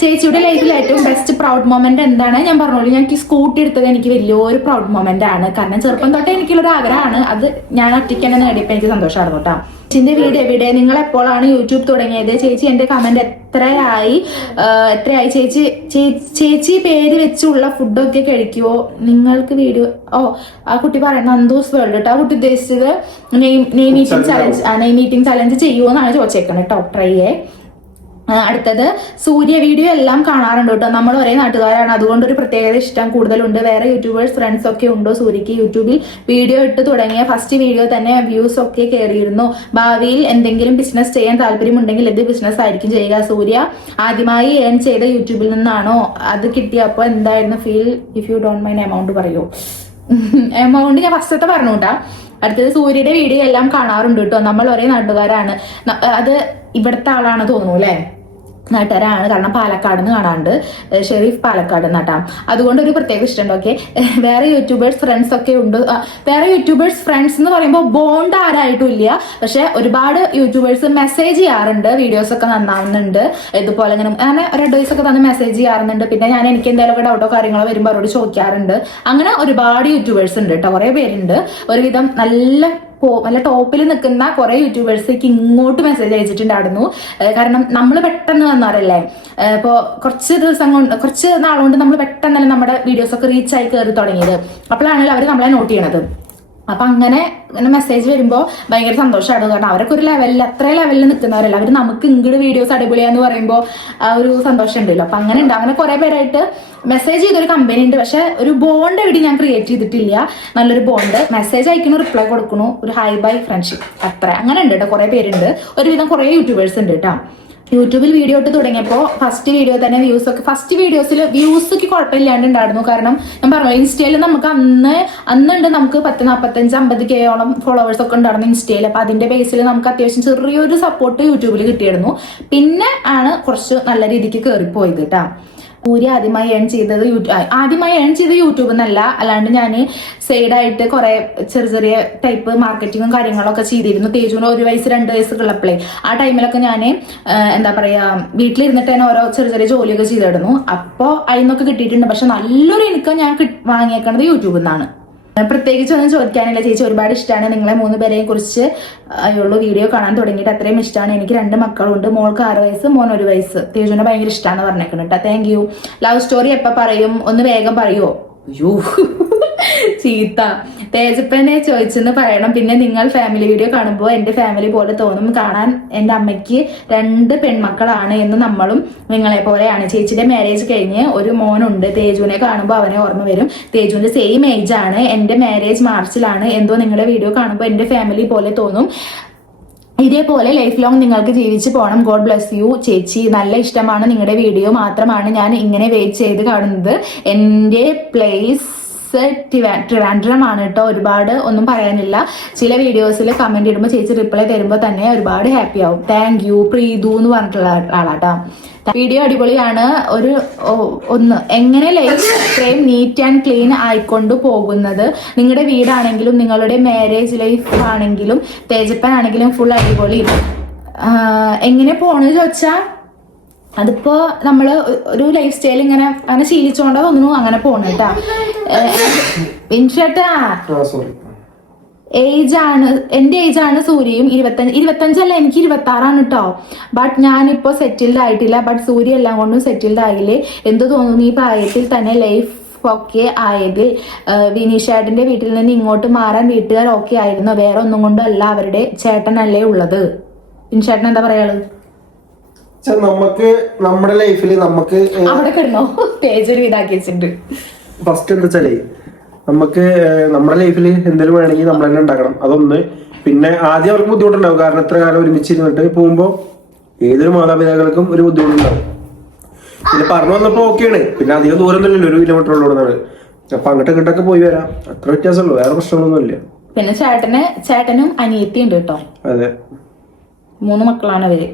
ചേച്ചിയുടെ ലൈഫിൽ ഏറ്റവും ബെസ്റ്റ് പ്രൗഡ് മൊമെന്റ് എന്താണ്? ഞാൻ പറഞ്ഞോളൂ, എനിക്ക് സ്കൂട്ടി എടുത്തത് എനിക്ക് വലിയൊരു പ്രൗഡ് മൊമെന്റ് ആണ്. കാരണം ചെറുപ്പം തൊട്ടേ എനിക്കുള്ളൊരു ആഗ്രഹമാണ്, അത് ഞാൻ ഒറ്റയ്ക്ക് തന്നെ നേടിയപ്പോൾ എനിക്ക് സന്തോഷമായിരുന്നു കേട്ടോ. ചേച്ചിന്റെ വീട് എവിടെ? നിങ്ങൾ എപ്പോഴാണ് യൂട്യൂബ് തുടങ്ങിയത്? ചേച്ചി എന്റെ കമന്റ് എത്രയായി ചേച്ചി പേര് വെച്ചുള്ള ഫുഡൊക്കെ കഴിക്കുവോ? നിങ്ങൾക്ക് വീഡിയോ ആ കുട്ടി പറയുന്നത് നന്ദൂസ് വേൾഡ് കേട്ടോ. ആ കുട്ടി ഉദ്ദേശിച്ചത് നെയ് മീറ്റിംഗ് ചലഞ്ച് ചെയ്യുമോ എന്നാണ് ചോദിച്ചേക്കുന്നത് കേട്ടോ. ട്രൈ അടുത്തത് സൂര്യ വീഡിയോ എല്ലാം കാണാറുണ്ട് കേട്ടോ. നമ്മൾ ഒരേ നാട്ടുകാരാണ്, അതുകൊണ്ട് ഒരു പ്രത്യേകത ഇഷ്ടം കൂടുതലുണ്ട്. വേറെ യൂട്യൂബേഴ്സ് ഫ്രണ്ട്സ് ഒക്കെ ഉണ്ടോ സൂര്യക്ക്? യൂട്യൂബിൽ വീഡിയോ ഇട്ട് തുടങ്ങിയ ഫസ്റ്റ് വീഡിയോ തന്നെ വ്യൂസ് ഒക്കെ കയറിയിരുന്നു. ഭാവിയിൽ എന്തെങ്കിലും ബിസിനസ് ചെയ്യാൻ താല്പര്യമുണ്ടെങ്കിൽ എന്ത് ബിസിനസ് ആയിരിക്കും ചെയ്യുക? സൂര്യ ആദ്യമായി ഏൺ ചെയ്ത യൂട്യൂബിൽ നിന്നാണോ? അത് കിട്ടിയപ്പോൾ എന്തായിരുന്നു feel? If you don't mind amount പറയൂ. എമൗണ്ട് ഞാൻ ഫസ്റ്റത്തെ പറഞ്ഞു കേട്ടാ. അടുത്തത് സൂര്യയുടെ വീഡിയോ എല്ലാം കാണാറുണ്ട് കേട്ടോ. നമ്മൾ ഒരേ നാട്ടുകാരാണ്. അത് ഇവിടുത്തെ ആളാണ് തോന്നുന്നു അല്ലേ? നാട്ടുകാരാണ്, കാരണം പാലക്കാട് നിന്ന് കാണാറുണ്ട്. ഷെരീഫ് പാലക്കാട് നട്ടാം, അതുകൊണ്ട് ഒരു പ്രത്യേക ഇഷ്ടമുണ്ട്. ഓക്കെ, വേറെ യൂട്യൂബേഴ്സ് ഫ്രണ്ട്സ് ഒക്കെ ഉണ്ട്. വേറെ യൂട്യൂബേഴ്സ് ഫ്രണ്ട്സ് എന്ന് പറയുമ്പോൾ ബോണ്ട് ആരായിട്ടും ഇല്ല, പക്ഷെ ഒരുപാട് യൂട്യൂബേഴ്സ് മെസ്സേജ് ചെയ്യാറുണ്ട്, വീഡിയോസ് ഒക്കെ നന്നാവുന്നുണ്ട്, ഇതുപോലെ അങ്ങനെ ഒരു അഡ്വൈസ് ഒക്കെ തന്ന് മെസ്സേജ് ചെയ്യാറുണ്ട്. പിന്നെ ഞാൻ എനിക്ക് എന്തെങ്കിലുമൊക്കെ ഡൗട്ടോ കാര്യങ്ങളോ വരുമ്പോൾ അവരോട് ചോദിക്കാറുണ്ട്. അങ്ങനെ ഒരുപാട് യൂട്യൂബേഴ്സ് ഉണ്ട് കേട്ടോ, കുറെ പേരുണ്ട്. ഒരുവിധം നല്ല ടോപ്പിൽ നിൽക്കുന്ന കുറെ യൂട്യൂബേഴ്സേക്ക് ഇങ്ങോട്ട് മെസ്സേജ് അയച്ചിട്ടുണ്ടായിരുന്നു. കാരണം നമ്മൾ പെട്ടെന്ന് വന്നവരല്ലേ, ഇപ്പോൾ കുറച്ച് നാളുകൊണ്ട് നമ്മൾ പെട്ടെന്ന് തന്നെ നമ്മുടെ വീഡിയോസ് ഒക്കെ റീച്ച് ആയി കയറി തുടങ്ങിയത്. അപ്പോഴാണല്ലോ അവർ നമ്മളെ നോട്ട് ചെയ്യണത്. അപ്പൊ അങ്ങനെ മെസ്സേജ് വരുമ്പോൾ ഭയങ്കര സന്തോഷമാണ്. കാരണം അവരൊക്കെ ഒരു ലെവലിൽ, അത്ര ലെവലിൽ നിൽക്കുന്നവരല്ല. അവർ നമുക്ക് ഇങ്ങോട്ട് വീഡിയോസ് അടിപൊളിയാന്ന് പറയുമ്പോൾ ആ ഒരു സന്തോഷം ഉണ്ടല്ലോ. അപ്പൊ അങ്ങനെ ഉണ്ട്. അങ്ങനെ കുറെ പേരായിട്ട് മെസ്സേജ് ചെയ്തൊരു കമ്പനി ഉണ്ട്, പക്ഷെ ഒരു ബോണ്ട് എവിടെ ഞാൻ ക്രിയേറ്റ് ചെയ്തിട്ടില്ല. നല്ലൊരു ബോണ്ട്, മെസ്സേജ് അയക്കണു, റിപ്ലൈ കൊടുക്കണു, ഒരു ഹൈ ബൈ ഫ്രണ്ട്ഷിപ്പ്, അത്ര അങ്ങനെ ഉണ്ട് കേട്ടോ. കുറെ പേരുണ്ട്, ഒരുവിധം കുറെ യൂട്യൂബേഴ്സ് ഉണ്ട് കേട്ടോ. യൂട്യൂബിൽ വീഡിയോ ഇട്ട് തുടങ്ങിയപ്പോൾ ഫസ്റ്റ് വീഡിയോ തന്നെ ഫസ്റ്റ് വീഡിയോസിൽ വ്യൂസൊക്കെ കുഴപ്പമില്ലാണ്ട് ഉണ്ടായിരുന്നു. കാരണം ഞാൻ പറഞ്ഞു, ഇൻസ്റ്റയിൽ നമുക്ക് അന്നുണ്ട് നമുക്ക് 40-45-50K ഫോളോവേഴ്സ് ഒക്കെ ഉണ്ടായിരുന്നു ഇൻസ്റ്റയിൽ. അപ്പൊ അതിന്റെ ബേസിൽ നമുക്ക് അത്യാവശ്യം ചെറിയൊരു സപ്പോർട്ട് യൂട്യൂബിൽ കിട്ടിയിരുന്നു. പിന്നെ ആണ് കുറച്ച് നല്ല രീതിക്ക് കയറിപ്പോയത് കേട്ടോ. സൂര്യ ആദ്യമായി ഏൺ ചെയ്തത് യൂട്യൂബിൽ നിന്നല്ല, അല്ലാണ്ട് ഞാൻ സൈഡായിട്ട് കുറെ ചെറിയ ടൈപ്പ് മാർക്കറ്റിങ്ങും കാര്യങ്ങളൊക്കെ ചെയ്തിരുന്നു. തേജുവിന് 1 വയസ്സ് 2 വയസ്സൊക്കെ ഉള്ളപ്പോഴേ ആ ടൈമിലൊക്കെ ഞാൻ എന്താ പറയാ വീട്ടിലിരുന്നിട്ട് തന്നെ ഓരോ ചെറിയ ജോലിയൊക്കെ ചെയ്തിടുന്നു. അപ്പോൾ അതിൽ നിന്നൊക്കെ കിട്ടിയിട്ടുണ്ട്. പക്ഷെ നല്ലൊരു ഇൻകം ഞാൻ വാങ്ങിയേക്കണത് യൂട്യൂബിൽ നിന്നാണ്. പ്രത്യേകിച്ച് ഒന്നും ചോദിക്കാനില്ല ചേച്ചി, ഒരുപാട് ഇഷ്ടമാണ് നിങ്ങളെ 3 പേരെയും കുറിച്ച് ഉള്ളൂ വീഡിയോ കാണാൻ തുടങ്ങിയിട്ട്. അത്രയും ഇഷ്ടമാണ്. എനിക്ക് 2 മക്കളുണ്ട്, മോൾക്ക് 6 വയസ്സ്, മോൻ 1 വയസ്സ്. തേജുവിനെ ഭയങ്കര ഇഷ്ടമാണെന്ന് പറഞ്ഞേക്കണം കേട്ടോ. Thank you. ലവ് സ്റ്റോറി എപ്പോൾ പറയും? ഒന്ന് വേഗം പറയുമോ? അയ്യോ ചീത്ത. തേജപ്പനെ ചോദിച്ചെന്ന് പറയണം. പിന്നെ നിങ്ങൾ ഫാമിലി വീഡിയോ കാണുമ്പോൾ എൻ്റെ ഫാമിലി പോലെ തോന്നും. കാണാൻ എൻ്റെ അമ്മയ്ക്ക് 2 പെൺമക്കളാണ് എന്ന് നമ്മളും നിങ്ങളെ പോലെയാണ്. ചേച്ചിയുടെ മാരേജ് കഴിഞ്ഞ് ഒരു മോനുണ്ട്. തേജുവിനെ കാണുമ്പോൾ അവനെ ഓർമ്മ വരും. തേജുവിന്റെ സെയിം ഏജ് ആണ്. എൻ്റെ മാരേജ് മാർച്ചിലാണ്. എന്തോ നിങ്ങളുടെ വീഡിയോ കാണുമ്പോൾ എൻ്റെ ഫാമിലി പോലെ തോന്നും. ഇതേപോലെ ലൈഫ് ലോങ് നിങ്ങൾക്ക് ജീവിച്ചു പോകണം. ഗോഡ് ബ്ലെസ് യു ചേച്ചി. നല്ല ഇഷ്ടമാണ് നിങ്ങളുടെ വീഡിയോ. മാത്രമാണ് ഞാൻ ഇങ്ങനെ വെയിറ്റ് ചെയ്ത് കാണുന്നത്. എൻ്റെ പ്ലേസ് ട്രിവാൻഡ്രം കേട്ടോ. ഒരുപാട് ഒന്നും പറയാനില്ല. ചില വീഡിയോസിൽ കമന്റ് ഇടുമ്പോൾ ചേച്ചി റിപ്ലൈ തരുമ്പോൾ തന്നെ ഒരുപാട് ഹാപ്പി ആവും. Thank you. പ്രീതു എന്ന് പറഞ്ഞിട്ടുള്ള ആളാട്ടോ. വീഡിയോ അടിപൊളിയാണ്. എങ്ങനെ ലൈഫ് ഇത്രയും നീറ്റ് ആൻഡ് ക്ലീൻ ആയിക്കൊണ്ട് പോകുന്നത്? നിങ്ങളുടെ വീടാണെങ്കിലും നിങ്ങളുടെ മാരേജ് ലൈഫ് ആണെങ്കിലും തേജപ്പൻ ആണെങ്കിലും ഫുൾ അടിപൊളി. എങ്ങനെ പോണെന്ന് ചോദിച്ചാൽ അതിപ്പോ നമ്മള് ഒരു ലൈഫ് സ്റ്റൈൽ അങ്ങനെ ശീലിച്ചോണ്ടോ തോന്നുന്നു അങ്ങനെ പോണ കേട്ടാ. വിൻഷേട്ടാ എന്റെ ഏജ് ആണ് സൂര്യയും 25 എനിക്ക് 26 കേട്ടോ. ബട്ട് ഞാനിപ്പോ സെറ്റിൽഡ് ആയിട്ടില്ല. ബട്ട് സൂര്യ എല്ലാം കൊണ്ടും സെറ്റിൽഡ് ആയില്ലേ? എന്ത് തോന്നുന്നു ഈ പ്രായത്തിൽ തന്നെ ലൈഫ് ഒക്കെ ആയതിൽ? വിനീഷേട്ടന്റെ വീട്ടിൽ നിന്ന് ഇങ്ങോട്ട് മാറാൻ വീട്ടുകാർ ഓക്കെ ആയിരുന്നു? വേറെ ഒന്നും കൊണ്ടല്ല, അവരുടെ ചേട്ടനല്ലേ ഉള്ളത്. വിനീഷേട്ടൻ എന്താ പറയാള്? നമുക്ക് നമ്മുടെ ലൈഫിൽ നമുക്ക് അവിടെ കിടന്നോ പേജ് ഇതാക്കി വെച്ചിട്ടുണ്ട്. ഫസ്റ്റ് എന്താ വെച്ചാലേ, നമുക്ക് നമ്മുടെ ലൈഫിൽ എന്തെങ്കിലും വേണമെങ്കിൽ നമ്മൾ തന്നെ ഉണ്ടാക്കണം. അതൊന്ന്. പിന്നെ ആദ്യം അവർക്ക് ബുദ്ധിമുട്ടുണ്ടാവും, കാരണം എത്ര കാലം ഒരുമിച്ചിരുന്നിട്ട് പോകുമ്പോൾ ഏതൊരു മാതാപിതാക്കൾക്കും ഒരു ബുദ്ധിമുട്ടുണ്ടാവും. പിന്നെ പറഞ്ഞു വന്നപ്പോ ഓക്കെയാണ്. പിന്നെ അധികം ദൂരം ഒന്നുമില്ലല്ലോ, 1 കിലോമീറ്റർ ഉള്ളതാണ്. അപ്പൊ അങ്ങോട്ട് ഇങ്ങോട്ടൊക്കെ പോയി വരാം, അത്ര വ്യത്യാസമുള്ളൂ, വേറെ പ്രശ്നങ്ങളൊന്നും ഇല്ല. പിന്നെ ചേട്ടനും അനിയത്തി ഉണ്ട് കേട്ടോ. അതെ, 3 മക്കളാണ് അവര്.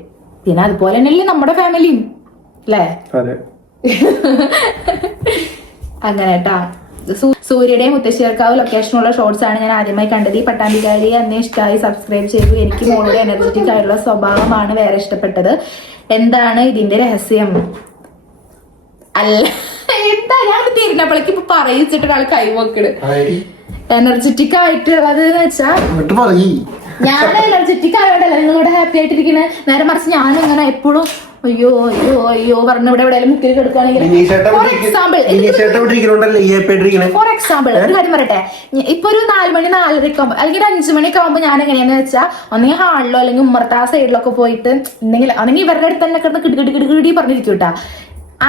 പിന്നെ അതുപോലെ തന്നെയല്ലേ നമ്മുടെ ഫാമിലിയും അല്ലേ? അതെ. അങ്ങനെ കേട്ടാ. സൂര്യയുടെ മുത്തശ്ശേർക്കാവ് ലൊക്കേഷനുള്ള ഷോർട്സ് ആണ് ഞാൻ ആദ്യമായി കണ്ടത്. ഈ പട്ടാമ്പിക്കാരിയെ അന്നേ ഇഷ്ടമായി, സബ്സ്ക്രൈബ് ചെയ്തു. എനിക്ക് മോളുടെ എനർജറ്റിക് ആയിട്ടുള്ള സ്വഭാവമാണ് വേറെ ഇഷ്ടപ്പെട്ടത്. എന്താണ് ഇതിന്റെ രഹസ്യം? അല്ല എന്താ ഞാൻ തിരിഞ്ഞപ്പോഴേക്ക് ഇപ്പൊ പറയിച്ചിട്ട് ഒരാൾ കൈവക്കട്. എനർജറ്റിക് ആയിട്ടുള്ളത് എന്ന് വെച്ചാ ഞാൻ എനർജറ്റിക് ആയോണ്ടല്ല നിങ്ങളോട് ഹാപ്പി ആയിട്ടിരിക്കണേ. നേരെ മറിച്ച് ഞാനിങ്ങനെ എപ്പോഴും അയ്യോ അയ്യോ അയ്യോ പറഞ്ഞ ഇവിടെ എവിടെയാലും മുക്കിൽ കിടക്കുകയാണെങ്കിൽ ഫോർ എക്സാമ്പിൾ ഫോർ എക്സാമ്പിൾ ഒരു കാര്യം പറയട്ടെ, ഇപ്പൊ ഒരു 4 മണി 4:30 ആകുമ്പോൾ അല്ലെങ്കിൽ 5 മണിയൊക്കെ ആകുമ്പോൾ ഞാൻ എങ്ങനെയാന്ന് വെച്ചാൽ ഒന്നെങ്കിൽ ഹാളിലോ അല്ലെങ്കിൽ ഉമ്മർത്ത ആ സൈഡിലൊക്കെ പോയിട്ട് എന്തെങ്കിലും അല്ലെങ്കിൽ ഇവരുടെ അടുത്ത് തന്നെ കിടന്ന് കിടുകിടി പറഞ്ഞിരിക്കും കേട്ടാ.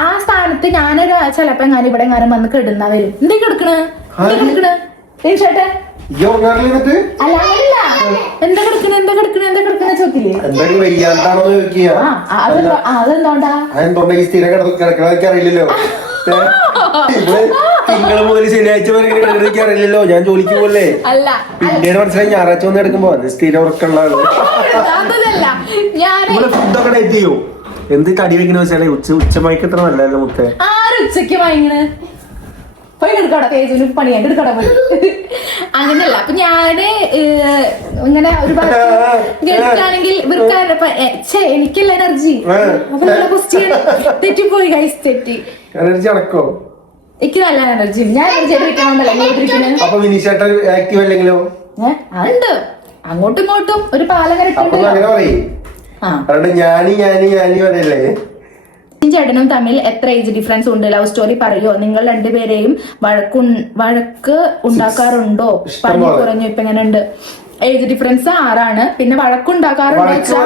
ആ സ്ഥാനത്ത് ഞാനൊരു ചിലപ്പോ ഞാൻ ഇവിടെ എങ്ങാനും വന്ന് കിടുന്ന വരും. എന്തേ കിടക്കണ് ചേട്ടൻ അല്ല അങ്ങനെയല്ല, എന്താ കിടക്കണ ചോദിക്കില്ലേ? അതെന്തോണ്ടാ അറിയില്ലല്ലോ തിങ്കൾ മുതൽ ശനിയാഴ്ച വരെ അറിയില്ലല്ലോ. ഞാൻ ജോലിക്ക് പോലെ അല്ല പിന്നീട് മനസ്സിലായി ഞായറാഴ്ച വന്ന് എടുക്കുമ്പോ അത് സ്ഥിരം ഉറക്കമുള്ളതാണ്. അതല്ല ഞാൻ ഫുഡൊക്കെ ഡേറ്റ് ചെയ്യോ? എന്ത് കടി വെക്കണ വെച്ചാലേ ഉച്ചമയക്ക് എത്ര നല്ലതല്ലോ മുത്തേ. ആര് ഉച്ചക്ക് വാങ്ങിണ് പോയി എടുക്കട തേജുവിന് പണിയായിട്ട് എടുക്കട പോയി. അങ്ങനെയല്ല, അപ്പൊ ഞാന് ഇങ്ങനെ ഒരു കേൾക്കുകയാണെങ്കിൽ ഇവർക്ക് എനിക്കല്ല എനർജി. അപ്പൊ ക്വസ്റ്റ്യൻ തെറ്റിപ്പോയി ഗൈസ്, തെറ്റി. എനർജി അടക്കോ? എനിക്ക് നല്ല എനർജി, ഞാൻ എനർജി ആയിട്ട് അപ്പൊ വിനീഷേട്ടൻ ആക്റ്റീവ് അല്ലെങ്കിലോ? അതുണ്ട്, അങ്ങോട്ടും ഇങ്ങോട്ടും ഒരു പാലം കരക്കല്ലേ. ചേട്ടനും തമ്മിൽ എത്ര ഏജ് ഡിഫറൻസ് ഉണ്ട്? ലവ് സ്റ്റോറി പറയോ? നിങ്ങൾ രണ്ടുപേരെയും വഴക്ക് ഉണ്ടാക്കാറുണ്ടോ? പനി കുറഞ്ഞു ഇപ്പൊ എങ്ങനെ ഉണ്ട്? ഏജ് ഡിഫറൻസ് 6 പിന്നെ വഴക്കുണ്ടാക്കാറുണ്ടോ?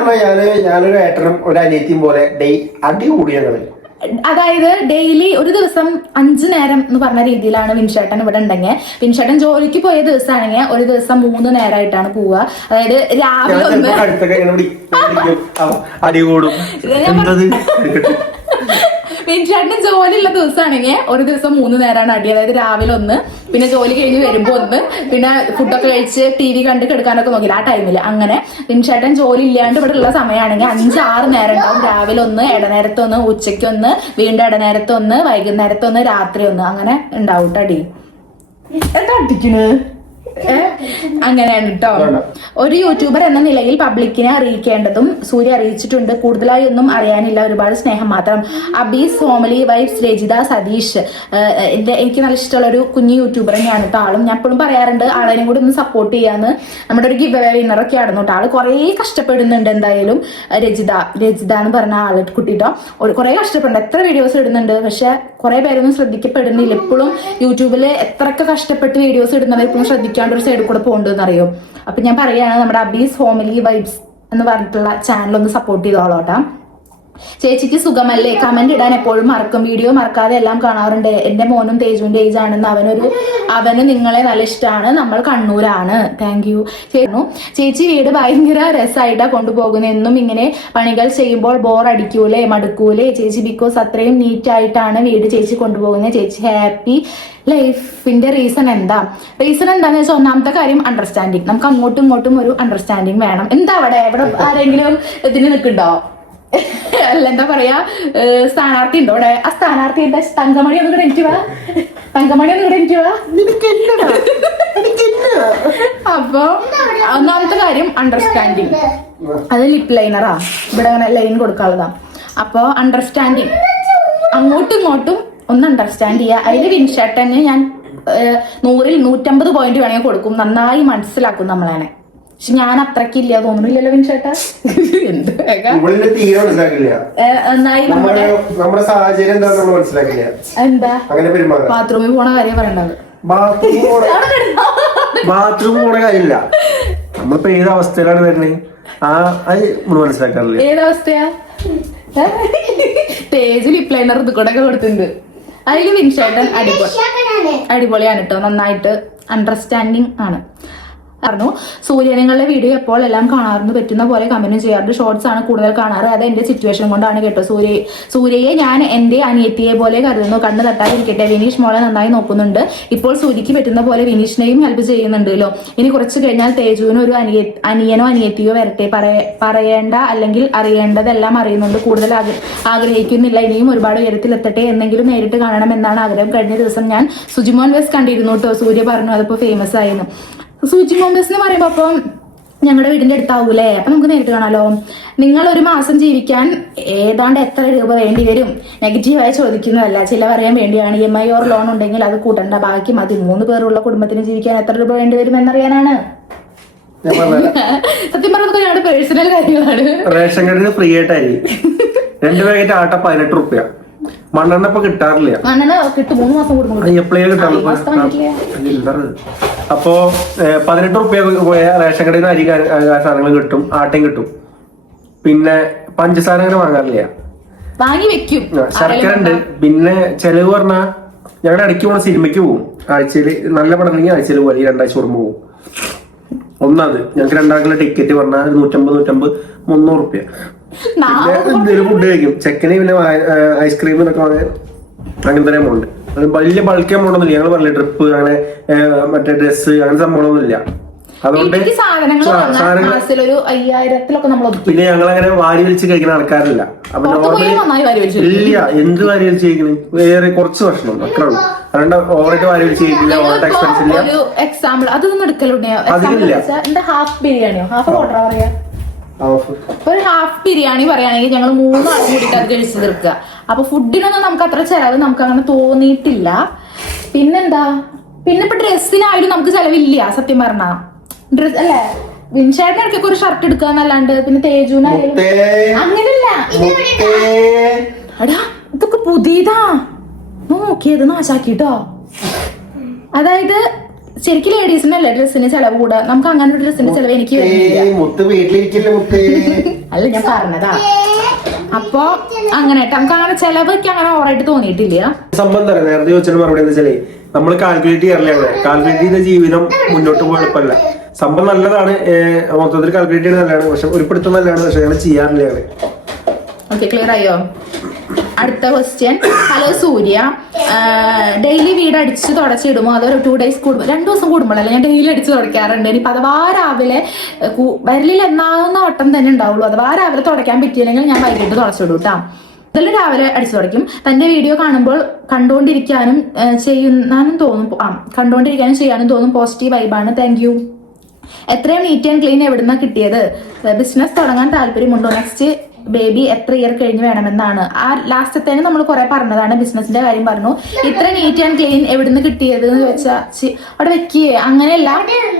ഞാനൊരു ഏട്ടനും ഒരു അനിയത്തിയും പോലെ അടി കൂടിയാണ്. അതായത് ഡെയിലി ഒരു ദിവസം 5 നേരം എന്ന് പറഞ്ഞ രീതിയിലാണ് വിൻഷേട്ടൻ ഇവിടെ ഉണ്ടെങ്കിൽ, വിൻഷേട്ടൻ ജോലിക്ക് പോയ ദിവസമാണെങ്കിൽ ഒരു ദിവസം 3 നേരമായിട്ടാണ് പോവുക. അതായത് രാവിലെ വിൻഷേട്ടൻ ജോലിയുള്ള ദിവസമാണെങ്കിൽ ഒരു ദിവസം 3 നേരമാണ് അടി. അതായത് രാവിലെ 1, പിന്നെ ജോലി കഴിഞ്ഞ് വരുമ്പോ 1, പിന്നെ ഫുഡൊക്കെ കഴിച്ച് TV കണ്ട് കിടക്കാനൊക്കെ നോക്കില്ല ആ ടൈമില്. അങ്ങനെ വിൻഷേട്ടൻ ജോലി ഇല്ലാണ്ട് ഇവിടെ ഉള്ള സമയമാണെങ്കിൽ 5-6 നേരം ഉണ്ടാവും. രാവിലെ 1, ഇടനേരത്ത് 1, ഉച്ചയ്ക്ക് 1, വീണ്ടും ഇടനേരത്ത് 1, വൈകുന്നേരത്ത് 1, രാത്രി 1, അങ്ങനെ ഉണ്ടാവും അടി. എന്താ അടിക്കണ്? അങ്ങനെയാണ് കേട്ടോ. ഒരു യൂട്യൂബർ എന്ന നിലയിൽ പബ്ലിക്കിനെ അറിയിക്കേണ്ടതും സൂര്യ അറിയിച്ചിട്ടുണ്ട്. കൂടുതലായി ഒന്നും അറിയാനില്ല, ഒരുപാട് സ്നേഹം മാത്രം. അബീസ് ഫാമിലി വൈബ്സ് രജിത സതീഷ് എനിക്ക് നല്ല ഇഷ്ടമുള്ള ഒരു കുഞ്ഞു യൂട്യൂബർ തന്നെയാണ് കേട്ടോ ആളും. ഞാൻ എപ്പോഴും പറയാറുണ്ട് ആളെയും കൂടി ഒന്ന് സപ്പോർട്ട് ചെയ്യാന്ന്. നമ്മുടെ ഒരു ഗിവ് അവേ വിന്നറൊക്കെ ആയിരുന്നു കേട്ടോ. ആള് കുറെ കഷ്ടപ്പെടുന്നുണ്ട്. എന്തായാലും രജിത എന്ന് പറഞ്ഞ ആള് കുട്ടിട്ടോ കുറെ കഷ്ടപ്പെടുന്നുണ്ട്. എത്ര വീഡിയോസ് ഇടുന്നുണ്ട്, പക്ഷെ കുറെ പേരൊന്നും ശ്രദ്ധിക്കപ്പെടുന്നില്ല. ഇപ്പോഴും യൂട്യൂബില് എത്രയൊക്കെ കഷ്ടപ്പെട്ട് വീഡിയോസ് ഇടുന്നവർ ഇപ്പോഴും ശ്രദ്ധിക്കാണ്ട് ഒരു സൈഡിൽ കൂടെ പോകണ്ടെന്ന് അറിയോ. അപ്പൊ ഞാൻ പറയാണ് നമ്മുടെ അബീസ് ഫാമിലി വൈബ്സ് എന്ന് പറഞ്ഞിട്ടുള്ള ചാനൽ ഒന്ന് സപ്പോർട്ട് ചെയ്തോളോട്ടാ. ചേച്ചിക്ക് സുഖമല്ലേ? കമന്റ് ഇടാൻ എപ്പോഴും മറക്കും, വീഡിയോ മറക്കാതെ എല്ലാം കാണാറുണ്ട്. എന്റെ മോനും തേജുവിന്റെ ഏജ് ആണെന്ന് അവന് നിങ്ങളെ നല്ല ഇഷ്ടമാണ്, നമ്മൾ കണ്ണൂരാണ്. Thank you. ചേച്ചി വീട് ഭയങ്കര രസമായിട്ടാ കൊണ്ടുപോകുന്നത്. എന്നും ഇങ്ങനെ പണികൾ ചെയ്യുമ്പോൾ ബോർ അടിക്കൂലേ മടുക്കൂലേ ചേച്ചി? ബിക്കോസ് അത്രയും നീറ്റ് ആയിട്ടാണ് വീട് ചേച്ചി കൊണ്ടുപോകുന്നത്. ചേച്ചി ഹാപ്പി ലൈഫിന്റെ റീസൺ എന്താന്ന് വെച്ചാൽ ഒന്നാമത്തെ കാര്യം അണ്ടർസ്റ്റാൻഡിങ്. നമുക്ക് അങ്ങോട്ടും ഇങ്ങോട്ടും ഒരു അണ്ടർസ്റ്റാൻഡിങ് വേണം. എന്താ ഇവിടെ ആരെങ്കിലും ഇതിന് നിൽക്കുന്നുണ്ടോ? അല്ല എന്താ പറയാ, സ്ഥാനാർത്ഥി ഉണ്ടോ ഇവിടെ? ആ സ്ഥാനാർത്ഥിയുടെ തങ്കമണി ഒന്ന് ഇവിടെ എനിക്ക് വാ. അപ്പൊ ഒന്നാമത്തെ കാര്യം അണ്ടർസ്റ്റാൻഡിങ്. അത് ലിപ് ലൈനറാ, ഇവിടെ അങ്ങനെ ലൈൻ കൊടുക്കാനുള്ളതാ. അപ്പൊ അണ്ടർസ്റ്റാൻഡിങ്, അങ്ങോട്ടും ഇങ്ങോട്ടും ഒന്ന് അണ്ടർസ്റ്റാൻഡ് ചെയ്യുക. അതിൽ വിൻഷേട്ടന് ഞാൻ 100-ൽ 150 പോയിന്റ് വേണമെങ്കിൽ കൊടുക്കും. നന്നായി മനസ്സിലാക്കും നമ്മളാണ്. പക്ഷെ ഞാൻ അത്രക്കില്ല തോന്നുന്നില്ലല്ലോ വിൻഷേട്ടാ. എന്ത് എന്താ ബാത്റൂമിൽ പോണ കാര്യം പറയണ്ടത്? ബാത്റൂമിൽ പോണ കാര്യമില്ല, നമ്മളിപ്പോ ഏത് അവസ്ഥയിലാണ് വരുന്നത് മനസ്സിലാക്കാറില്ല. ഏതവസ്ഥയാ? തേജ് ലിപ് ലൈനർ ഇത് കൂടെ കൊടുത്തിട്ടുണ്ട്. അതിൽ വിൻഷേട്ടൻ അടിപൊളിയാണ് കേട്ടോ, നന്നായിട്ട് അണ്ടർസ്റ്റാൻഡിങ് ആണ്. പറഞ്ഞു സൂര്യ നിങ്ങളുടെ വീഡിയോ എപ്പോൾ എല്ലാം കാണാറുണ്ട്, പറ്റുന്ന പോലെ കമന്റ് ചെയ്യാറുണ്ട്. ഷോർട്സ് ആണ് കൂടുതൽ കാണാറ്, അത് എന്റെ സിറ്റുവേഷൻ കൊണ്ടാണ് കേട്ടോ. സൂര്യയെ ഞാൻ എന്റെ അനിയത്തിയെ പോലെ കരുതുന്നു. കണ്ണ് തട്ടാതിരിക്കട്ടെ. വിനീഷ് മോളെ നന്നായി നോക്കുന്നുണ്ട്. ഇപ്പോൾ സൂര്യക്ക് പറ്റുന്ന പോലെ വിനീഷിനെയും ഹെൽപ്പ് ചെയ്യുന്നുണ്ടല്ലോ. ഇനി കുറച്ച് കഴിഞ്ഞാൽ തേജുവിന് ഒരു അനിയനോ അനിയത്തിയോ വരട്ടെ. പറയേണ്ട അല്ലെങ്കിൽ അറിയേണ്ടതെല്ലാം അറിയുന്നുണ്ട്. കൂടുതൽ ആഗ്രഹിക്കുന്നില്ല. ഇനിയും ഒരുപാട് ഉയരത്തിലെത്തട്ടെ. എന്നെങ്കിലും നേരിട്ട് കാണണം എന്നാണ് ആഗ്രഹം. കഴിഞ്ഞ ദിവസം ഞാൻ സുജിമോൻ വെസ് കണ്ടിരുന്നു കേട്ടോ. സൂര്യ പറഞ്ഞു അതിപ്പോ ഫേമസ് ആയിരുന്നു. സുജിമോൻ വെസ് എന്ന് പറയുമ്പോ അപ്പം ഞങ്ങളുടെ വീടിന്റെ അടുത്താവൂലേ, അപ്പൊ നമുക്ക് നേരിട്ട് കാണാലോ. നിങ്ങൾ ഒരു മാസം ജീവിക്കാൻ ഏതാണ്ട് എത്ര രൂപ വേണ്ടി വരും? നെഗറ്റീവായി ചോദിക്കുന്നതല്ല, ചില അറിയാൻ വേണ്ടിയാണ്. EMI ഓർ ലോൺ ഉണ്ടെങ്കിൽ അത് കൂട്ടണ്ട, ബാക്കി മതി. 3 പേരുള്ള കുടുംബത്തിന് ജീവിക്കാൻ എത്ര രൂപ വേണ്ടി വരും എന്നറിയാനാണ്. സത്യം പറഞ്ഞത് ഞങ്ങളുടെ പേഴ്സണൽ കാര്യങ്ങളാണ്. റേഷൻ കാർഡിന് ഫ്രീ ആയിട്ടായിരിക്കും. 2 പാക്കറ്റ് ആട്ട 18 റുപ്യ. മണ്ണെണ്ണ ഇപ്പൊ കിട്ടാറില്ല, കിട്ടും 3 മാസം കൂടുമ്പോൾ എപ്പോഴേ കിട്ടാറുള്ളൂ. അപ്പോ 18 റുപ്യ റേഷൻ കടയിൽ നിന്ന് അരി സാധനങ്ങൾ കിട്ടും, ആട്ടയും കിട്ടും. പിന്നെ പഞ്ചസാര അങ്ങനെ വാങ്ങാറില്ല, വാങ്ങി വെക്കും. ശർക്കര ഉണ്ട്. പിന്നെ ചെലവ് പറഞ്ഞാ ഞങ്ങളുടെ ഇടയ്ക്ക് പോണ സിനിമയ്ക്ക് പോകും. ആഴ്ചയിൽ നല്ല പടം ഉണ്ടെങ്കിൽ ആഴ്ചയിൽ പോലെ 2 ആഴ്ച കൂടുമ്പോൾ പോകും. ഒന്നത് ഞങ്ങൾക്ക് 2 ആൾക്കുള്ള ടിക്കറ്റ് പറഞ്ഞാൽ 150 300 റുപ്യ. പിന്നെ എന്തെങ്കിലും ഫുഡ് കഴിക്കും. ചെക്കന് പിന്നെ ഐസ്ക്രീം എന്നൊക്കെ വാങ്ങാൻ അങ്ങനത്തെ എമൗണ്ട്. വലിയ ബൾക്ക് എമൗണ്ട് ഒന്നുമില്ല. ഞങ്ങൾ പറഞ്ഞില്ല ട്രിപ്പ് അങ്ങനെ മറ്റേ ഡ്രസ്സ് അങ്ങനെ സംഭവമൊന്നുമില്ല. അതുകൊണ്ട് പിന്നെ ഞങ്ങൾ അങ്ങനെ വാരി വലിച്ച് കഴിക്കുന്ന ആൾക്കാരല്ല. അപ്പൊ ഇല്ല, എന്ത് വാരി വലിച്ച് കഴിക്കണ്? വേറെ കുറച്ച് ഭക്ഷണം അത്രേ ഉള്ളൂ. അതുകൊണ്ട് ഓവറായിട്ട് വാരി വലിച്ച് കഴിക്കില്ല, ഓവറായിട്ട് എക്സ്പെൻസ് ഇല്ല. എക്സാമ്പിൾ അതൊന്നും എടുക്കലുണ്ടോ? ഹാഫ് ബിരിയാണിയോ ഹാഫ് ഓർഡർ പറയാ? ഒരു ഹാഫ് ബിരിയാണി പറയുകയാണെങ്കിൽ ഞങ്ങൾ 3 ആളും കൂടിയിട്ട് അത് കഴിച്ചു തീർക്കുക. അപ്പൊ ഫുഡിനൊന്നും നമുക്ക് അത്ര ചെലവ് നമുക്ക് അങ്ങനെ തോന്നിയിട്ടില്ല. പിന്നെന്താ, പിന്നെ ഇപ്പൊ ഡ്രസ്സിനായാലും നമുക്ക് ചെലവില്ല സത്യം പറഞ്ഞാ. ഡ്രസ് അല്ലേ, വിൻഷാട്ടിന് ഇടയ്ക്കൊക്കെ ഒരു ഷർട്ട് എടുക്കുക എന്നല്ലാണ്ട് പിന്നെ തേജുനായാലും അങ്ങനല്ല. എടാ ഇതൊക്കെ പുതിയതാ, നോക്കിയത് നാശാക്കിട്ടോ. അതായത് ശരിക്കും ലേഡീസിനല്ലേ ഡ്രസ്സിന് ചെലവ് കൂടാ, നമുക്ക് അങ്ങനെ ഒരു ഡ്രസ്സിന് ചെലവ് എനിക്ക് അല്ല ഞാൻ പറഞ്ഞതാ. അപ്പൊ അങ്ങനെ നമുക്ക് അങ്ങനെ ചെലവൊക്കെ അങ്ങനെ ഓവറായിട്ട് തോന്നിയിട്ടില്ല. സംബന്ധം നേരത്തെ ചോദിച്ചാൽ മറുപടി എന്താ വെച്ചാലേ നമ്മൾ കാൽക്കുലേറ്റ് ചെയ്യാറില്ല. കാൽക്കുലേറ്റ് ചെയ്ത ജീവിതം മുന്നോട്ട് പോകാൻ എളുപ്പമല്ല. സംഭവം നല്ലതാണ്, മൊത്തത്തിൽ കാൽക്കുലേറ്റ് ചെയ്യുന്നത് നല്ലതാണ്, പക്ഷെ ഉൾപ്പെടുത്തുന്നത് നല്ലതാണ്, പക്ഷെ അങ്ങനെ ചെയ്യാറില്ല. ഓക്കെ, ക്ലിയർ ആയോ? അടുത്ത ക്വസ്റ്റ്യൻ. ഹലോ സൂര്യ, ഡെയിലി വീട് അടിച്ച് തുടച്ചിടുമോ അതോ 2 ഡേയ്സ് കൂടുമ്പോൾ? 2 ദിവസം കൂടുമ്പോഴല്ലേ ഞാൻ ഡെയിലി അടിച്ച് തുടയ്ക്കാറുണ്ട്. ഇനിയിപ്പോൾ അഥവാ രാവിലെ വരലിൽ എന്നാവുന്ന വട്ടം തന്നെ ഉണ്ടാവുള്ളൂ. അഥവാ രാവിലെ തുടയ്ക്കാൻ പറ്റിയില്ലെങ്കിൽ ഞാൻ വൈകിട്ട് തുടച്ചിടും കേട്ടോ. അതിൽ രാവിലെ അടിച്ചു തുടയ്ക്കും. തന്റെ വീഡിയോ കാണുമ്പോൾ കണ്ടുകൊണ്ടിരിക്കാനും ചെയ്യാനും തോന്നും. പോസിറ്റീവ് വൈബാണ്, താങ്ക് യു. എത്രയും നീറ്റ് ആൻഡ് ക്ലീൻ എവിടുന്നാ കിട്ടിയത്? ബിസിനസ് തുടങ്ങാൻ താല്പര്യമുണ്ടോ? നെക്സ്റ്റ് ബേബി എത്ര ഇയർ കഴിഞ്ഞ് വേണമെന്നാണ്? ആ ലാസ്റ്റത്തേന് നമ്മൾ കുറെ പറഞ്ഞതാണ്, ബിസിനസിന്റെ കാര്യം പറഞ്ഞു. ഇത്ര നീറ്റ് ആൻഡ് ക്ലീൻ എവിടുന്ന് കിട്ടിയത് എന്ന് ചോദിച്ചാൽ അവിടെ വെക്കുകയെ അങ്ങനെയല്ല,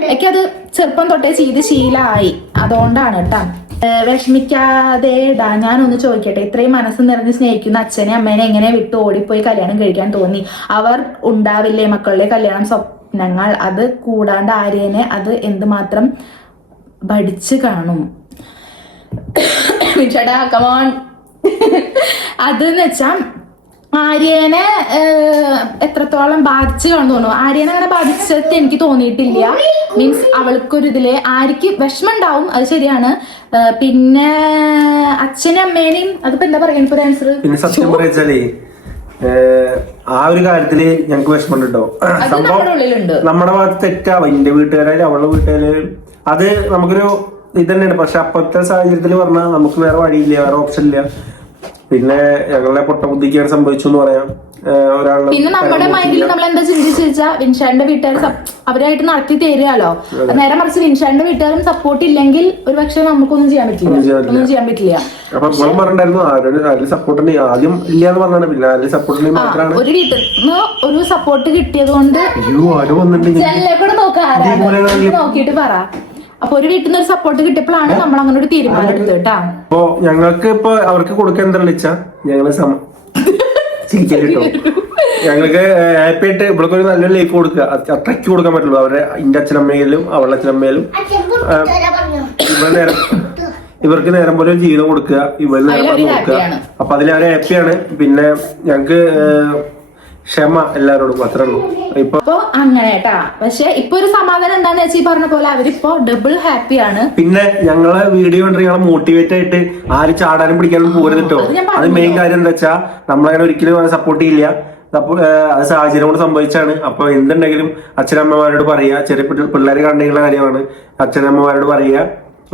എനിക്കത് ചെറുപ്പം തൊട്ടേ ചെയ്ത് ശീലമായി, അതുകൊണ്ടാണ് കേട്ടാ. വിഷമിക്കാതെ ഇടാ. ഞാനൊന്ന് ചോദിക്കട്ടെ, ഇത്രയും മനസ്സ് നിറഞ്ഞ് സ്നേഹിക്കുന്ന അച്ഛനെ അമ്മേനെ എങ്ങനെ വിട്ട് ഓടിപ്പോയി കല്യാണം കഴിക്കാൻ തോന്നി? അവർ ഉണ്ടാവില്ലേ മക്കളുടെ കല്യാണം സ്വപ്നങ്ങൾ? അത് കൂടാണ്ട് ആര്യനെ അത് എന്തുമാത്രം പഠിച്ചു കാണും? അതെന്ന് വെച്ചാ ആര്യനെ എത്രത്തോളം ബാധിച്ചു കാണുന്നു തോന്നുന്നു. ആര്യനെ അങ്ങനെ ബാധിച്ചത് എനിക്ക് തോന്നിയിട്ടില്ല. മീൻസ് അവൾക്കൊരിതില് ആര്യക്ക് വിഷമം ഉണ്ടാവും, അത് ശരിയാണ്. പിന്നെ അച്ഛനും അമ്മേനെയും അതിപ്പോ എന്താ പറയാ ഒരു ആൻസർ. പിന്നെ സത്യം പറയാ ആ ഒരു കാര്യത്തില് ഞങ്ങക്ക് വിഷമം ഉണ്ടോ? നമ്മുടെ ഭാഗത്ത് തെറ്റാവും. എന്റെ വീട്ടുകാരായാലും അവളുടെ വീട്ടുകാരായാലും അത് നമുക്കൊരു ഇത് തന്നെയാണ്. പക്ഷെ അപ്പോഴത്തെ സാഹചര്യത്തിൽ പറഞ്ഞാൽ നമുക്ക് വേറെ വഴിയില്ല, വേറെ ഓപ്ഷൻ ഇല്ല. പിന്നെ ഞങ്ങളുടെ പൊട്ടബുദ്ധിക്കാണ് സംഭവിച്ചു എന്ന് പറയാം. പിന്നെ നമ്മുടെ മൈൻഡിൽ നമ്മൾ എന്താ ചിന്തിച്ചു വെച്ചാൽ വിൻഷാന്റെ വീട്ടുകാർ അവരായിട്ട് നടത്തി തരുമല്ലോ. നേരെ മറിച്ച് വിൻഷാന്റെ വീട്ടുകാരും സപ്പോർട്ട് ഇല്ലെങ്കിൽ ഒരു പക്ഷെ നമുക്കൊന്നും ചെയ്യാൻ പറ്റില്ല. ഒരു വീട്ടിൽ നിന്ന് ഒരു സപ്പോർട്ട് കിട്ടിയത് കൊണ്ട് കൂടെ നോക്കിയിട്ട് പറ. അപ്പൊ ഒരു വീട്ടിൽ നിന്ന് ഒരു സപ്പോർട്ട് കിട്ടിയപ്പോഴാണ് നമ്മൾ അങ്ങനെ ഒരു തീരുമാനം എടുത്തത് കേട്ടാ. അപ്പൊ ഞങ്ങൾക്ക് ഇപ്പൊ അവർക്ക് കൊടുക്കാൻ എന്താണെന്ന് വെച്ചാ ഞങ്ങള് ചിരിക്കല്ലോ. ഞങ്ങൾക്ക് ഹാപ്പി ആയിട്ട് ഇവർക്ക് ഒരു നല്ലൊരു ലൈഫ് കൊടുക്കുക, അത്രയ്ക്ക് കൊടുക്കാൻ പറ്റുള്ളൂ. അവരുടെ എന്റെ അച്ഛനമ്മയിലും അവളുടെ അച്ഛനമ്മയിലും ഇവർക്ക് നേരം പോലെ ഒരു ജീവിതം കൊടുക്കുക, ഇവർ നേരം പോലെ നോക്കുക. അപ്പൊ അതിൽ അവരെ ഹാപ്പിയാണ്. പിന്നെ ഞങ്ങക്ക് ക്ഷമ എല്ലാവരോടും, അത്രേ ഉള്ളൂ. ഇപ്പൊ അങ്ങനെ കേട്ടാ. പക്ഷെ ഇപ്പൊ ഒരു സമാധാനം എന്താന്ന് വെച്ചാൽ പറഞ്ഞ പോലെ അവരിപ്പോ ഡബിൾ ഹാപ്പിയാണ്. പിന്നെ ഞങ്ങളെ വീഡിയോ കണ്ടിട്ട് ഞങ്ങളെ മോട്ടിവേറ്റ് ആയിട്ട് ആര് ചാടാനും പിടിക്കാനും പോകരുത് കേട്ടോ. അത് മെയിൻ കാര്യം എന്താ വെച്ചാ നമ്മളങ്ങനെ ഒരിക്കലും സപ്പോർട്ട് ചെയ്യില്ല. അത് സാഹചര്യം കൊണ്ട് സംഭവിച്ചാണ്. അപ്പൊ എന്തുണ്ടെങ്കിലും അച്ഛനമ്മമാരോട് പറയുക. ചെറിയ പിള്ളേർ കണ്ടുള്ള കാര്യമാണ്. അച്ഛനമ്മമാരോട് പറയുക,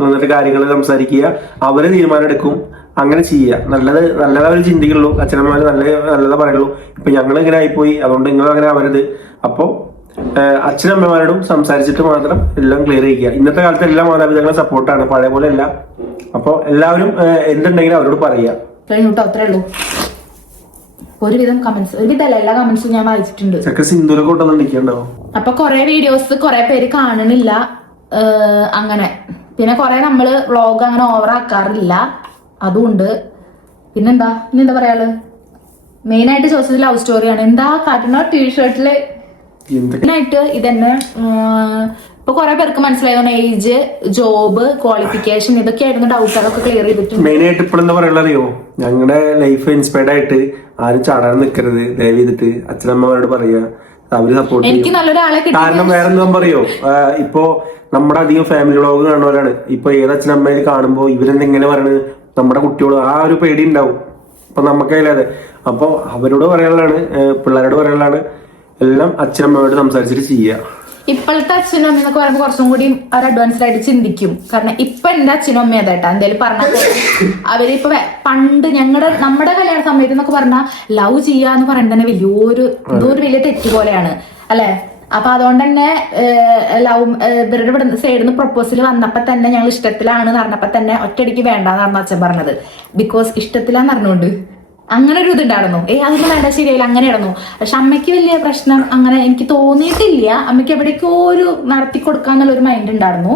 എന്നിട്ട് കാര്യങ്ങൾ സംസാരിക്കുക, അവര് തീരുമാനം എടുക്കും. അങ്ങനെ ചെയ്യുക. നല്ലത് അവർ ചിന്തിക്കുള്ളൂ. അച്ഛനമ്മമാര് നല്ലതാ പറയുള്ളൂ. ഇപ്പൊ ഞങ്ങൾ ഇങ്ങനെ ആയിപ്പോയി, അതുകൊണ്ട് നിങ്ങൾ അങ്ങനെ ആവരുത്. അപ്പൊ അച്ഛനമ്മമാരോടും സംസാരിച്ചിട്ട് മാത്രം എല്ലാം ക്ലിയർ ചെയ്യുക. ഇന്നത്തെ കാലത്ത് എല്ലാ മാതാപിതാക്കളും സപ്പോർട്ടാണ്, പഴയ പോലെ അല്ല. അപ്പൊ എല്ലാവരും എന്തുണ്ടെങ്കിലും അവരോട് പറയുക. അത്രേ ഉള്ളൂ. ഒരുവിധം കമന്റ്സ്, ഒരുവിധമല്ല എല്ലാ കമന്റ്സും ഞാൻ വായിച്ചിട്ടുണ്ട്. സിന്ദൂരൊക്കെ കൊണ്ടുവന്നിരിക്കണ്ടോ? അപ്പൊ കുറെ വീഡിയോസ് കുറെ പേര് കാണണില്ല അങ്ങനെ. പിന്നെ കുറെ നമ്മള് വ്ളോഗ് അങ്ങനെ ഓവർ ആക്കാറില്ല, അതുകൊണ്ട് പിന്നെന്താ പറയാള്? മെയിൻ ആയിട്ട് ചോദിച്ചത് ലവ് സ്റ്റോറിയാണ്. എന്താ കാട്ടുന്ന ടീഷർട്ടില് മെയിനായിട്ട് ഇതന്നെ. ഇപ്പൊ കുറെ പേർക്ക് മനസ്സിലായതാണ് ഏജ്, ജോബ്, ക്വാളിഫിക്കേഷൻ ഇതൊക്കെ ആയിരുന്നു ഡൗട്ട്. അതൊക്കെ ക്ലിയർ ചെയ്തിട്ടുണ്ട്. മെയിൻ ആയിട്ട് ഇപ്പോൾ എന്താ പറയുക അറിയോ, ഞങ്ങളുടെ ലൈഫ് ഇൻസ്പയർഡ് ആയിട്ട് ആരും ചാടാൻ നിൽക്കരുത്. ദയവ് ചെയ്തിട്ട് അച്ഛനമ്മമാരോട് പറയുക, അവര് സപ്പോർട്ട് എനിക്ക് നല്ലൊരാളെ കിട്ടി. കാരണം വേറെ എന്താ പറയോ, ഇപ്പോ നമ്മുടെ അധികം ഫാമിലി വ്ളോഗ് കാണുന്നവരാണ്. ഇപ്പൊ ഏത് അച്ഛനമ്മയിൽ കാണുമ്പോ ഇവരെന്തെങ്ങനെ പറയണത്, നമ്മുടെ കുട്ടിയോട് ആ ഒരു പേടി ഉണ്ടാവും. അപ്പൊ നമുക്കതിലതെ. അപ്പൊ അവരോട് പറയാനുള്ളതാണ്, പിള്ളേരോട് പറയാനുള്ളതാണ്, എല്ലാം അച്ഛനമ്മയോട് സംസാരിച്ചിട്ട് ചെയ്യുക. ഇപ്പോഴത്തെ അച്ഛനും അമ്മ എന്നൊക്കെ പറയുമ്പോൾ കുറച്ചും കൂടി അവർ അഡ്വാൻസ്ഡ് ആയിട്ട് ചിന്തിക്കും. കാരണം ഇപ്പൊ എന്റെ അച്ഛനും അമ്മ ഏതായിട്ടാ എന്തേലും പറഞ്ഞാൽ അവരിപ്പൊ പണ്ട് നമ്മുടെ കല്യാണ സമയത്ത് എന്നൊക്കെ പറഞ്ഞാൽ ലവ് ചെയ്യാന്ന് പറയുന്നത് തന്നെ എന്തോ ഒരു വലിയ തെറ്റ് പോലെയാണ് അല്ലെ. അപ്പൊ അതുകൊണ്ട് തന്നെ ലവ് ഇവരുടെ സൈഡിൽ നിന്ന് പ്രൊപ്പോസൽ വന്നപ്പോ തന്നെ ഞങ്ങൾ ഇഷ്ടത്തിലാണെന്ന് പറഞ്ഞപ്പോ തന്നെ ഒറ്റയടിക്ക് വേണ്ടാന്ന് അച്ഛൻ പറഞ്ഞത്. ബിക്കോസ് ഇഷ്ടത്തിലാന്ന് പറഞ്ഞുകൊണ്ട് അങ്ങനെ ഒരു ഇതുണ്ടായിരുന്നു. അതൊന്നും വേണ്ട, ശരിയായില്ല, അങ്ങനെയായിരുന്നു. പക്ഷെ അമ്മയ്ക്ക് വലിയ പ്രശ്നം അങ്ങനെ എനിക്ക് തോന്നിയിട്ടില്ല. അമ്മയ്ക്ക് എവിടേക്കോ ഒരു നടത്തി കൊടുക്കാന്നുള്ള ഒരു മൈൻഡ് ഉണ്ടായിരുന്നു.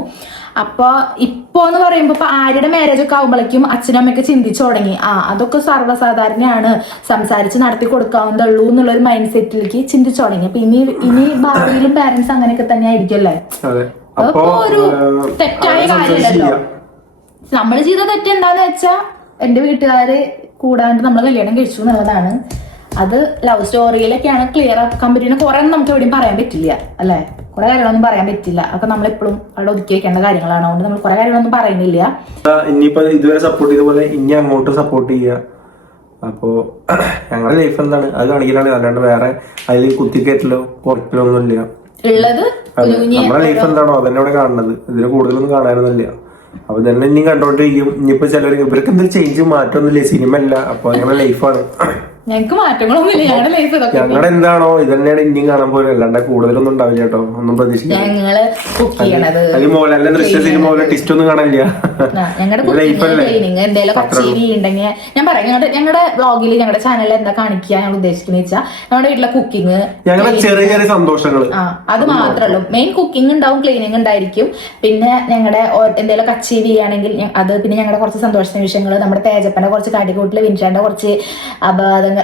അപ്പൊ ഇപ്പൊ എന്ന് പറയുമ്പോ ഇപ്പൊ ആരുടെ മാരേജ് ഒക്കെ ആകുമ്പോഴേക്കും അച്ഛനും അമ്മയൊക്കെ ചിന്തിച്ചു തുടങ്ങി. അതൊക്കെ സർവ്വസാധാരണയാണ്, സംസാരിച്ച് നടത്തി കൊടുക്കാവുന്നതുള്ളൂ എന്നുള്ളൊരു മൈൻഡ് സെറ്റിലേക്ക് ചിന്തിച്ചു തുടങ്ങി. അപ്പൊ ഇനി ഭാവിയിലും പാരന്റ്സ് അങ്ങനെയൊക്കെ തന്നെ ആയിരിക്കുമല്ലേ. അപ്പൊ ഒരു തെറ്റായ കാര്യമല്ലല്ലോ. നമ്മള് ചെയ്ത തെറ്റെന്താന്ന് വെച്ചാ എന്റെ വീട്ടുകാര് കൂടാണ്ട് നമ്മൾ കല്യാണം കഴിച്ചു എന്നുള്ളതാണ്. അത് ലവ് സ്റ്റോറിയിലൊക്കെയാണ് ക്ലിയർ ആക്കാൻ പറ്റുന്ന. കുറെ നമുക്ക് എവിടെയും പറയാൻ പറ്റില്ല അല്ലെ, കുറെ കാര്യങ്ങളൊന്നും പറയാൻ പറ്റില്ല. അപ്പൊ നമ്മളെപ്പോഴും അവിടെ ഒതുക്കി വെക്കേണ്ട കാര്യങ്ങളാണ്. അതുകൊണ്ട് നമ്മൾ കുറെ കാര്യങ്ങളൊന്നും പറയുന്നില്ല. ഇനിയിപ്പോ ഇതുവരെ സപ്പോർട്ട് ചെയ്ത പോലെ ഇനി അങ്ങോട്ട് സപ്പോർട്ട് ചെയ്യുക. അപ്പോ ഞങ്ങളുടെ ലൈഫ് എന്താണ് അത് കാണിക്കാനാണ്, അല്ലാണ്ട് വേറെ അതിൽ കുത്തിക്കയറ്റലോ പുറത്തിലോ ഒന്നുമില്ല. ഉള്ളത് നമ്മുടെ ലൈഫ് എന്താണോ അതന്നെ ഇവിടെ കാണുന്നത്. ഇതിന് കൂടുതലൊന്നും കാണാനൊന്നുമില്ല. അപ്പൊ തന്നെ ഇനി കണ്ടോണ്ടിരിക്കും. ഇനിയിപ്പോ ചിലർ ഇവർക്ക് എന്തൊരു ചേഞ്ച് മാറ്റമൊന്നുമില്ല, സിനിമ അല്ല. അപ്പൊ ഞങ്ങളുടെ ലൈഫാണ്, ഞങ്ങൾക്ക് മാറ്റങ്ങളൊന്നുമില്ല. ഞങ്ങളുടെ ലൈഫ് ഞങ്ങളുടെ എന്താണോ ഇത് തന്നെയാണ് ഇനിയും കാണാൻ പോലും. അല്ലാണ്ട് കൂടുതലൊന്നും ഉണ്ടാവില്ല കേട്ടോ, ഒന്നും പ്രതീക്ഷിക്കില്ല. ഞങ്ങള് കുക്ക് ചെയ്യണത് മോഹൻലാലിന്റെ ദൃശ്യ സിനിമ പോലെ ടിസ്റ്റ് ഒന്നും കാണില്ല. ഞങ്ങളുടെ എന്തെങ്കിലും കച്ചേരി ഉണ്ടെങ്കിൽ ഞാൻ പറയാം. ഞങ്ങളുടെ വ്ളോഗിൽ ഞങ്ങളുടെ ചാനലിൽ എന്താ കാണിക്കുക ഞങ്ങൾ ഉദ്ദേശിക്കുന്നത് വെച്ചാൽ നമ്മുടെ വീട്ടിലെ കുക്കിംഗ്, ഞങ്ങളുടെ ചെറിയ ചെറിയ സന്തോഷങ്ങൾ, അത് മാത്രമേ ഉള്ളൂ. മെയിൻ കുക്കിംഗ് ഉണ്ടാവും, ക്ലീനിങ് ഉണ്ടായിരിക്കും. പിന്നെ ഞങ്ങളുടെ എന്തെങ്കിലും കച്ചേരി ചെയ്യുകയാണെങ്കിൽ അത്, പിന്നെ ഞങ്ങളുടെ കുറച്ച് സന്തോഷ നിമിഷങ്ങൾ, നമ്മുടെ തേജപ്പന്റെ കുറച്ച് കാട്ടിക്കൂട്ടില്, വിൻഷാന്റെ കുറച്ച് അപരാധം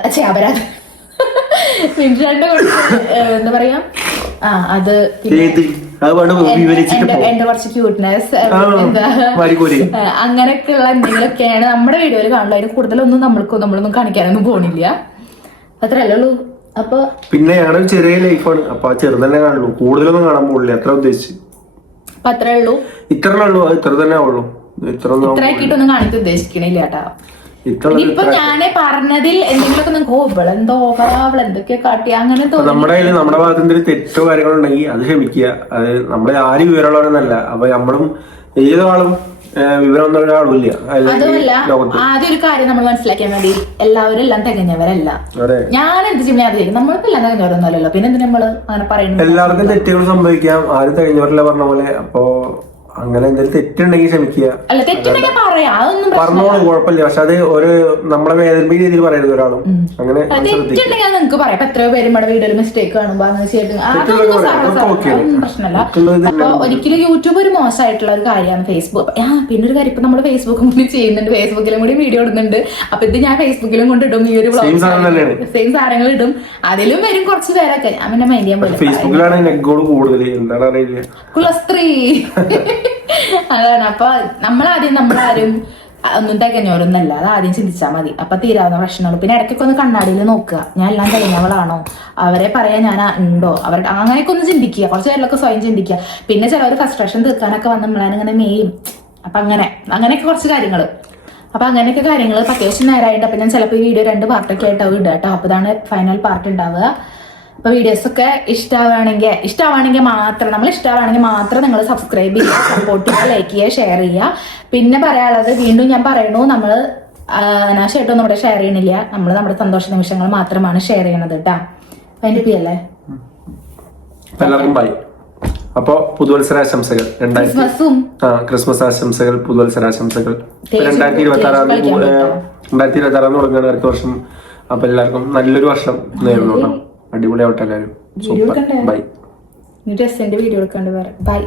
വിൻഷാന്റെ കുറച്ച് എന്താ പറയാ അത്, എന്റെ കുറച്ച് ക്യൂട്ട്നെസ്, അങ്ങനെയൊക്കെയുള്ള എന്തെങ്കിലുമൊക്കെയാണ് നമ്മുടെ വീഡിയോയിൽ കാണുന്നത്. അതിന് കൂടുതലൊന്നും നമ്മളൊന്നും കാണിക്കാനൊന്നും പോണില്ല. അത്രയല്ലേ ഉള്ളൂ. അപ്പൊ പിന്നെ ഞങ്ങളുടെ ചെറിയ ലൈഫാണ്. അപ്പൊ ആ ചെറുതന്നെ കാണുള്ളൂ, കൂടുതലൊന്നും കാണാൻ പോകില്ല. എത്ര ഉദ്ദേശിച്ചു അപ്പൊ അത്രേ ഉള്ളൂ. ഇത്ര തന്നെ ആവുള്ളൂ. ഇത്രയാക്കിയിട്ടൊന്നും കാണിക്കാൻ ഉദ്ദേശിക്കണില്ല കേട്ടാ. ഇനിയിപ്പൊ ഞാനേ പറഞ്ഞതിൽ എന്തെങ്കിലുമൊക്കെ നിങ്ങൾക്ക് എന്തൊക്കെയോ കാട്ടി അങ്ങനെ നമ്മുടെ ഭാഗത്ത് എന്തെങ്കിലും തെറ്റോ കാര്യങ്ങളോ ഉണ്ടെങ്കിൽ അത് ക്ഷമിക്കുക. അത് നമ്മളെ ആരും വിവരമുള്ളവരെന്നല്ല. അപ്പൊ നമ്മളും ഏതാളും വിവരം ഒരാളുമില്ല. അതുമല്ല, ആദ്യം ഒരു കാര്യം നമ്മൾ മനസ്സിലാക്കിയാൽ മതി, എല്ലാവരും എല്ലാം തികഞ്ഞവരല്ല. ഞാൻ എന്ത് ചെയ്യുമ്പോൾ നമ്മൾക്ക് എല്ലാം തികഞ്ഞവരൊന്നുമല്ലല്ലോ. പിന്നെ എന്തിനാ നമ്മള് അങ്ങനെ പറയുന്നത്? എല്ലാവർക്കും തെറ്റുകൾ സംഭവിക്കാം, ആരും തികഞ്ഞവരല്ല പറഞ്ഞ പോലെ. അപ്പൊ അങ്ങനെ എന്തെങ്കിലും തെറ്റുണ്ടെങ്കിൽ ക്ഷമിക്കുക, പറഞ്ഞോളൂ, കുഴപ്പമില്ല. പക്ഷെ അത് ഒരു നമ്മളെ വേദനിപ്പിക്കുന്ന രീതിയിൽ പറയരുത് ഒരാളും. അങ്ങനെ നിങ്ങൾക്ക് പറയാം. എത്രയോ പേര് നമ്മുടെ വീഡിയോയിൽ മിസ്റ്റേക്ക് കാണുമ്പോ അങ്ങനെ ചെയ്ത് പ്രശ്നമല്ല. അപ്പൊ ഒരിക്കലും യൂട്യൂബ് ഒരു മോശമായിട്ടുള്ള ഒരു കാര്യമാണ്. ഫേസ്ബുക്ക് പിന്നെ ഒരു കാര്യം, ഇപ്പൊ നമ്മള് ഫേസ്ബുക്കും കൂടി ചെയ്യുന്നുണ്ട്, ഫേസ്ബുക്കിലും കൂടി വീഡിയോ ഇടുന്നുണ്ട്. അപ്പൊ ഇത് ഞാൻ ഫേസ്ബുക്കിലും കൊണ്ടിടും, ഈ ഒരു സെയിം സാധനങ്ങൾ ഇടും. അതിലും വരും കുറച്ച് പേരൊക്കെ. ഞാൻ പിന്നെ മൈൻഡ് ചെയ്യാൻ പോലെ കുളസ്ത്രീ അതാണ്. അപ്പൊ നമ്മളാരും ഒന്നും തികഞ്ഞോരൊന്നല്ല, അത് ആദ്യം ചിന്തിച്ചാൽ മതി. അപ്പൊ തീരാവുന്ന പ്രശ്നമുള്ളൂ. പിന്നെ ഇടയ്ക്കൊക്കെ ഒന്ന് കണ്ണാടിയിൽ നോക്കുക, ഞാൻ എല്ലാം തികഞ്ഞവളാണോ, അവരെ പറയാൻ ഞാൻ ഉണ്ടോ, അവരുടെ അങ്ങനെയൊക്കെ ഒന്ന് ചിന്തിക്കുക. കുറച്ച് പേരിലൊക്കെ സ്വയം ചിന്തിക്കുക. പിന്നെ ചിലവർ ഫ്രസ്ട്രേഷൻ തീർക്കാനൊക്കെ വന്ന് നമ്മളാണിങ്ങനെ മെയ്യും. അപ്പൊ അങ്ങനെയൊക്കെ കുറച്ച് കാര്യങ്ങൾ. അപ്പൊ അങ്ങനെയൊക്കെ കാര്യങ്ങൾ അത്യാവശ്യം നേരമായിട്ട്. അപ്പൊ ഞാൻ ചിലപ്പോൾ ഈ വീഡിയോ 2 പാർട്ടൊക്കെ ആയിട്ട് ഇടുക കേട്ടോ. അപ്പൊ ഇതാണ് ഫൈനൽ പാർട്ട് ഉണ്ടാവുക. അപ്പൊ വീഡിയോസ് ഒക്കെ ഇഷ്ടമാണെങ്കിൽ മാത്രം നിങ്ങൾ സബ്സ്ക്രൈബ് ചെയ്യുക, സപ്പോർട്ട് ചെയ്യുക, ലൈക്ക് ചെയ്യുക, ഷെയർ ചെയ്യുക. പിന്നെ പറയാനുള്ളത്, വീണ്ടും ഞാൻ പറയണു, നമ്മള് അനാവശ്യമായിട്ടൊന്നും ഇവിടെ ഷെയർ ചെയ്യണില്ല. നമ്മൾ നമ്മുടെ സന്തോഷ നിമിഷങ്ങൾ മാത്രമാണ് ഷെയർ ചെയ്യണത് കേട്ടാ. അതിന്റെ പിയല്ലേ. എല്ലാവർക്കും ബൈ. അപ്പൊ പുതുവത്സരാശംസകൾ. ക്രിസ്മസ് ആശംസകൾ, പുതുവത്സരാശംസകൾ. 2026 തുടങ്ങുകയാണ് അടുത്ത വർഷം. അപ്പൊ എല്ലാവർക്കും നല്ലൊരു വർഷം നേരുന്നു. അടിപൊളിയാവട്ടെ എല്ലാവരും. സൂപ്പർ. ബൈ. വീഡിയോ എടുക്കാണ്ട് ബൈ.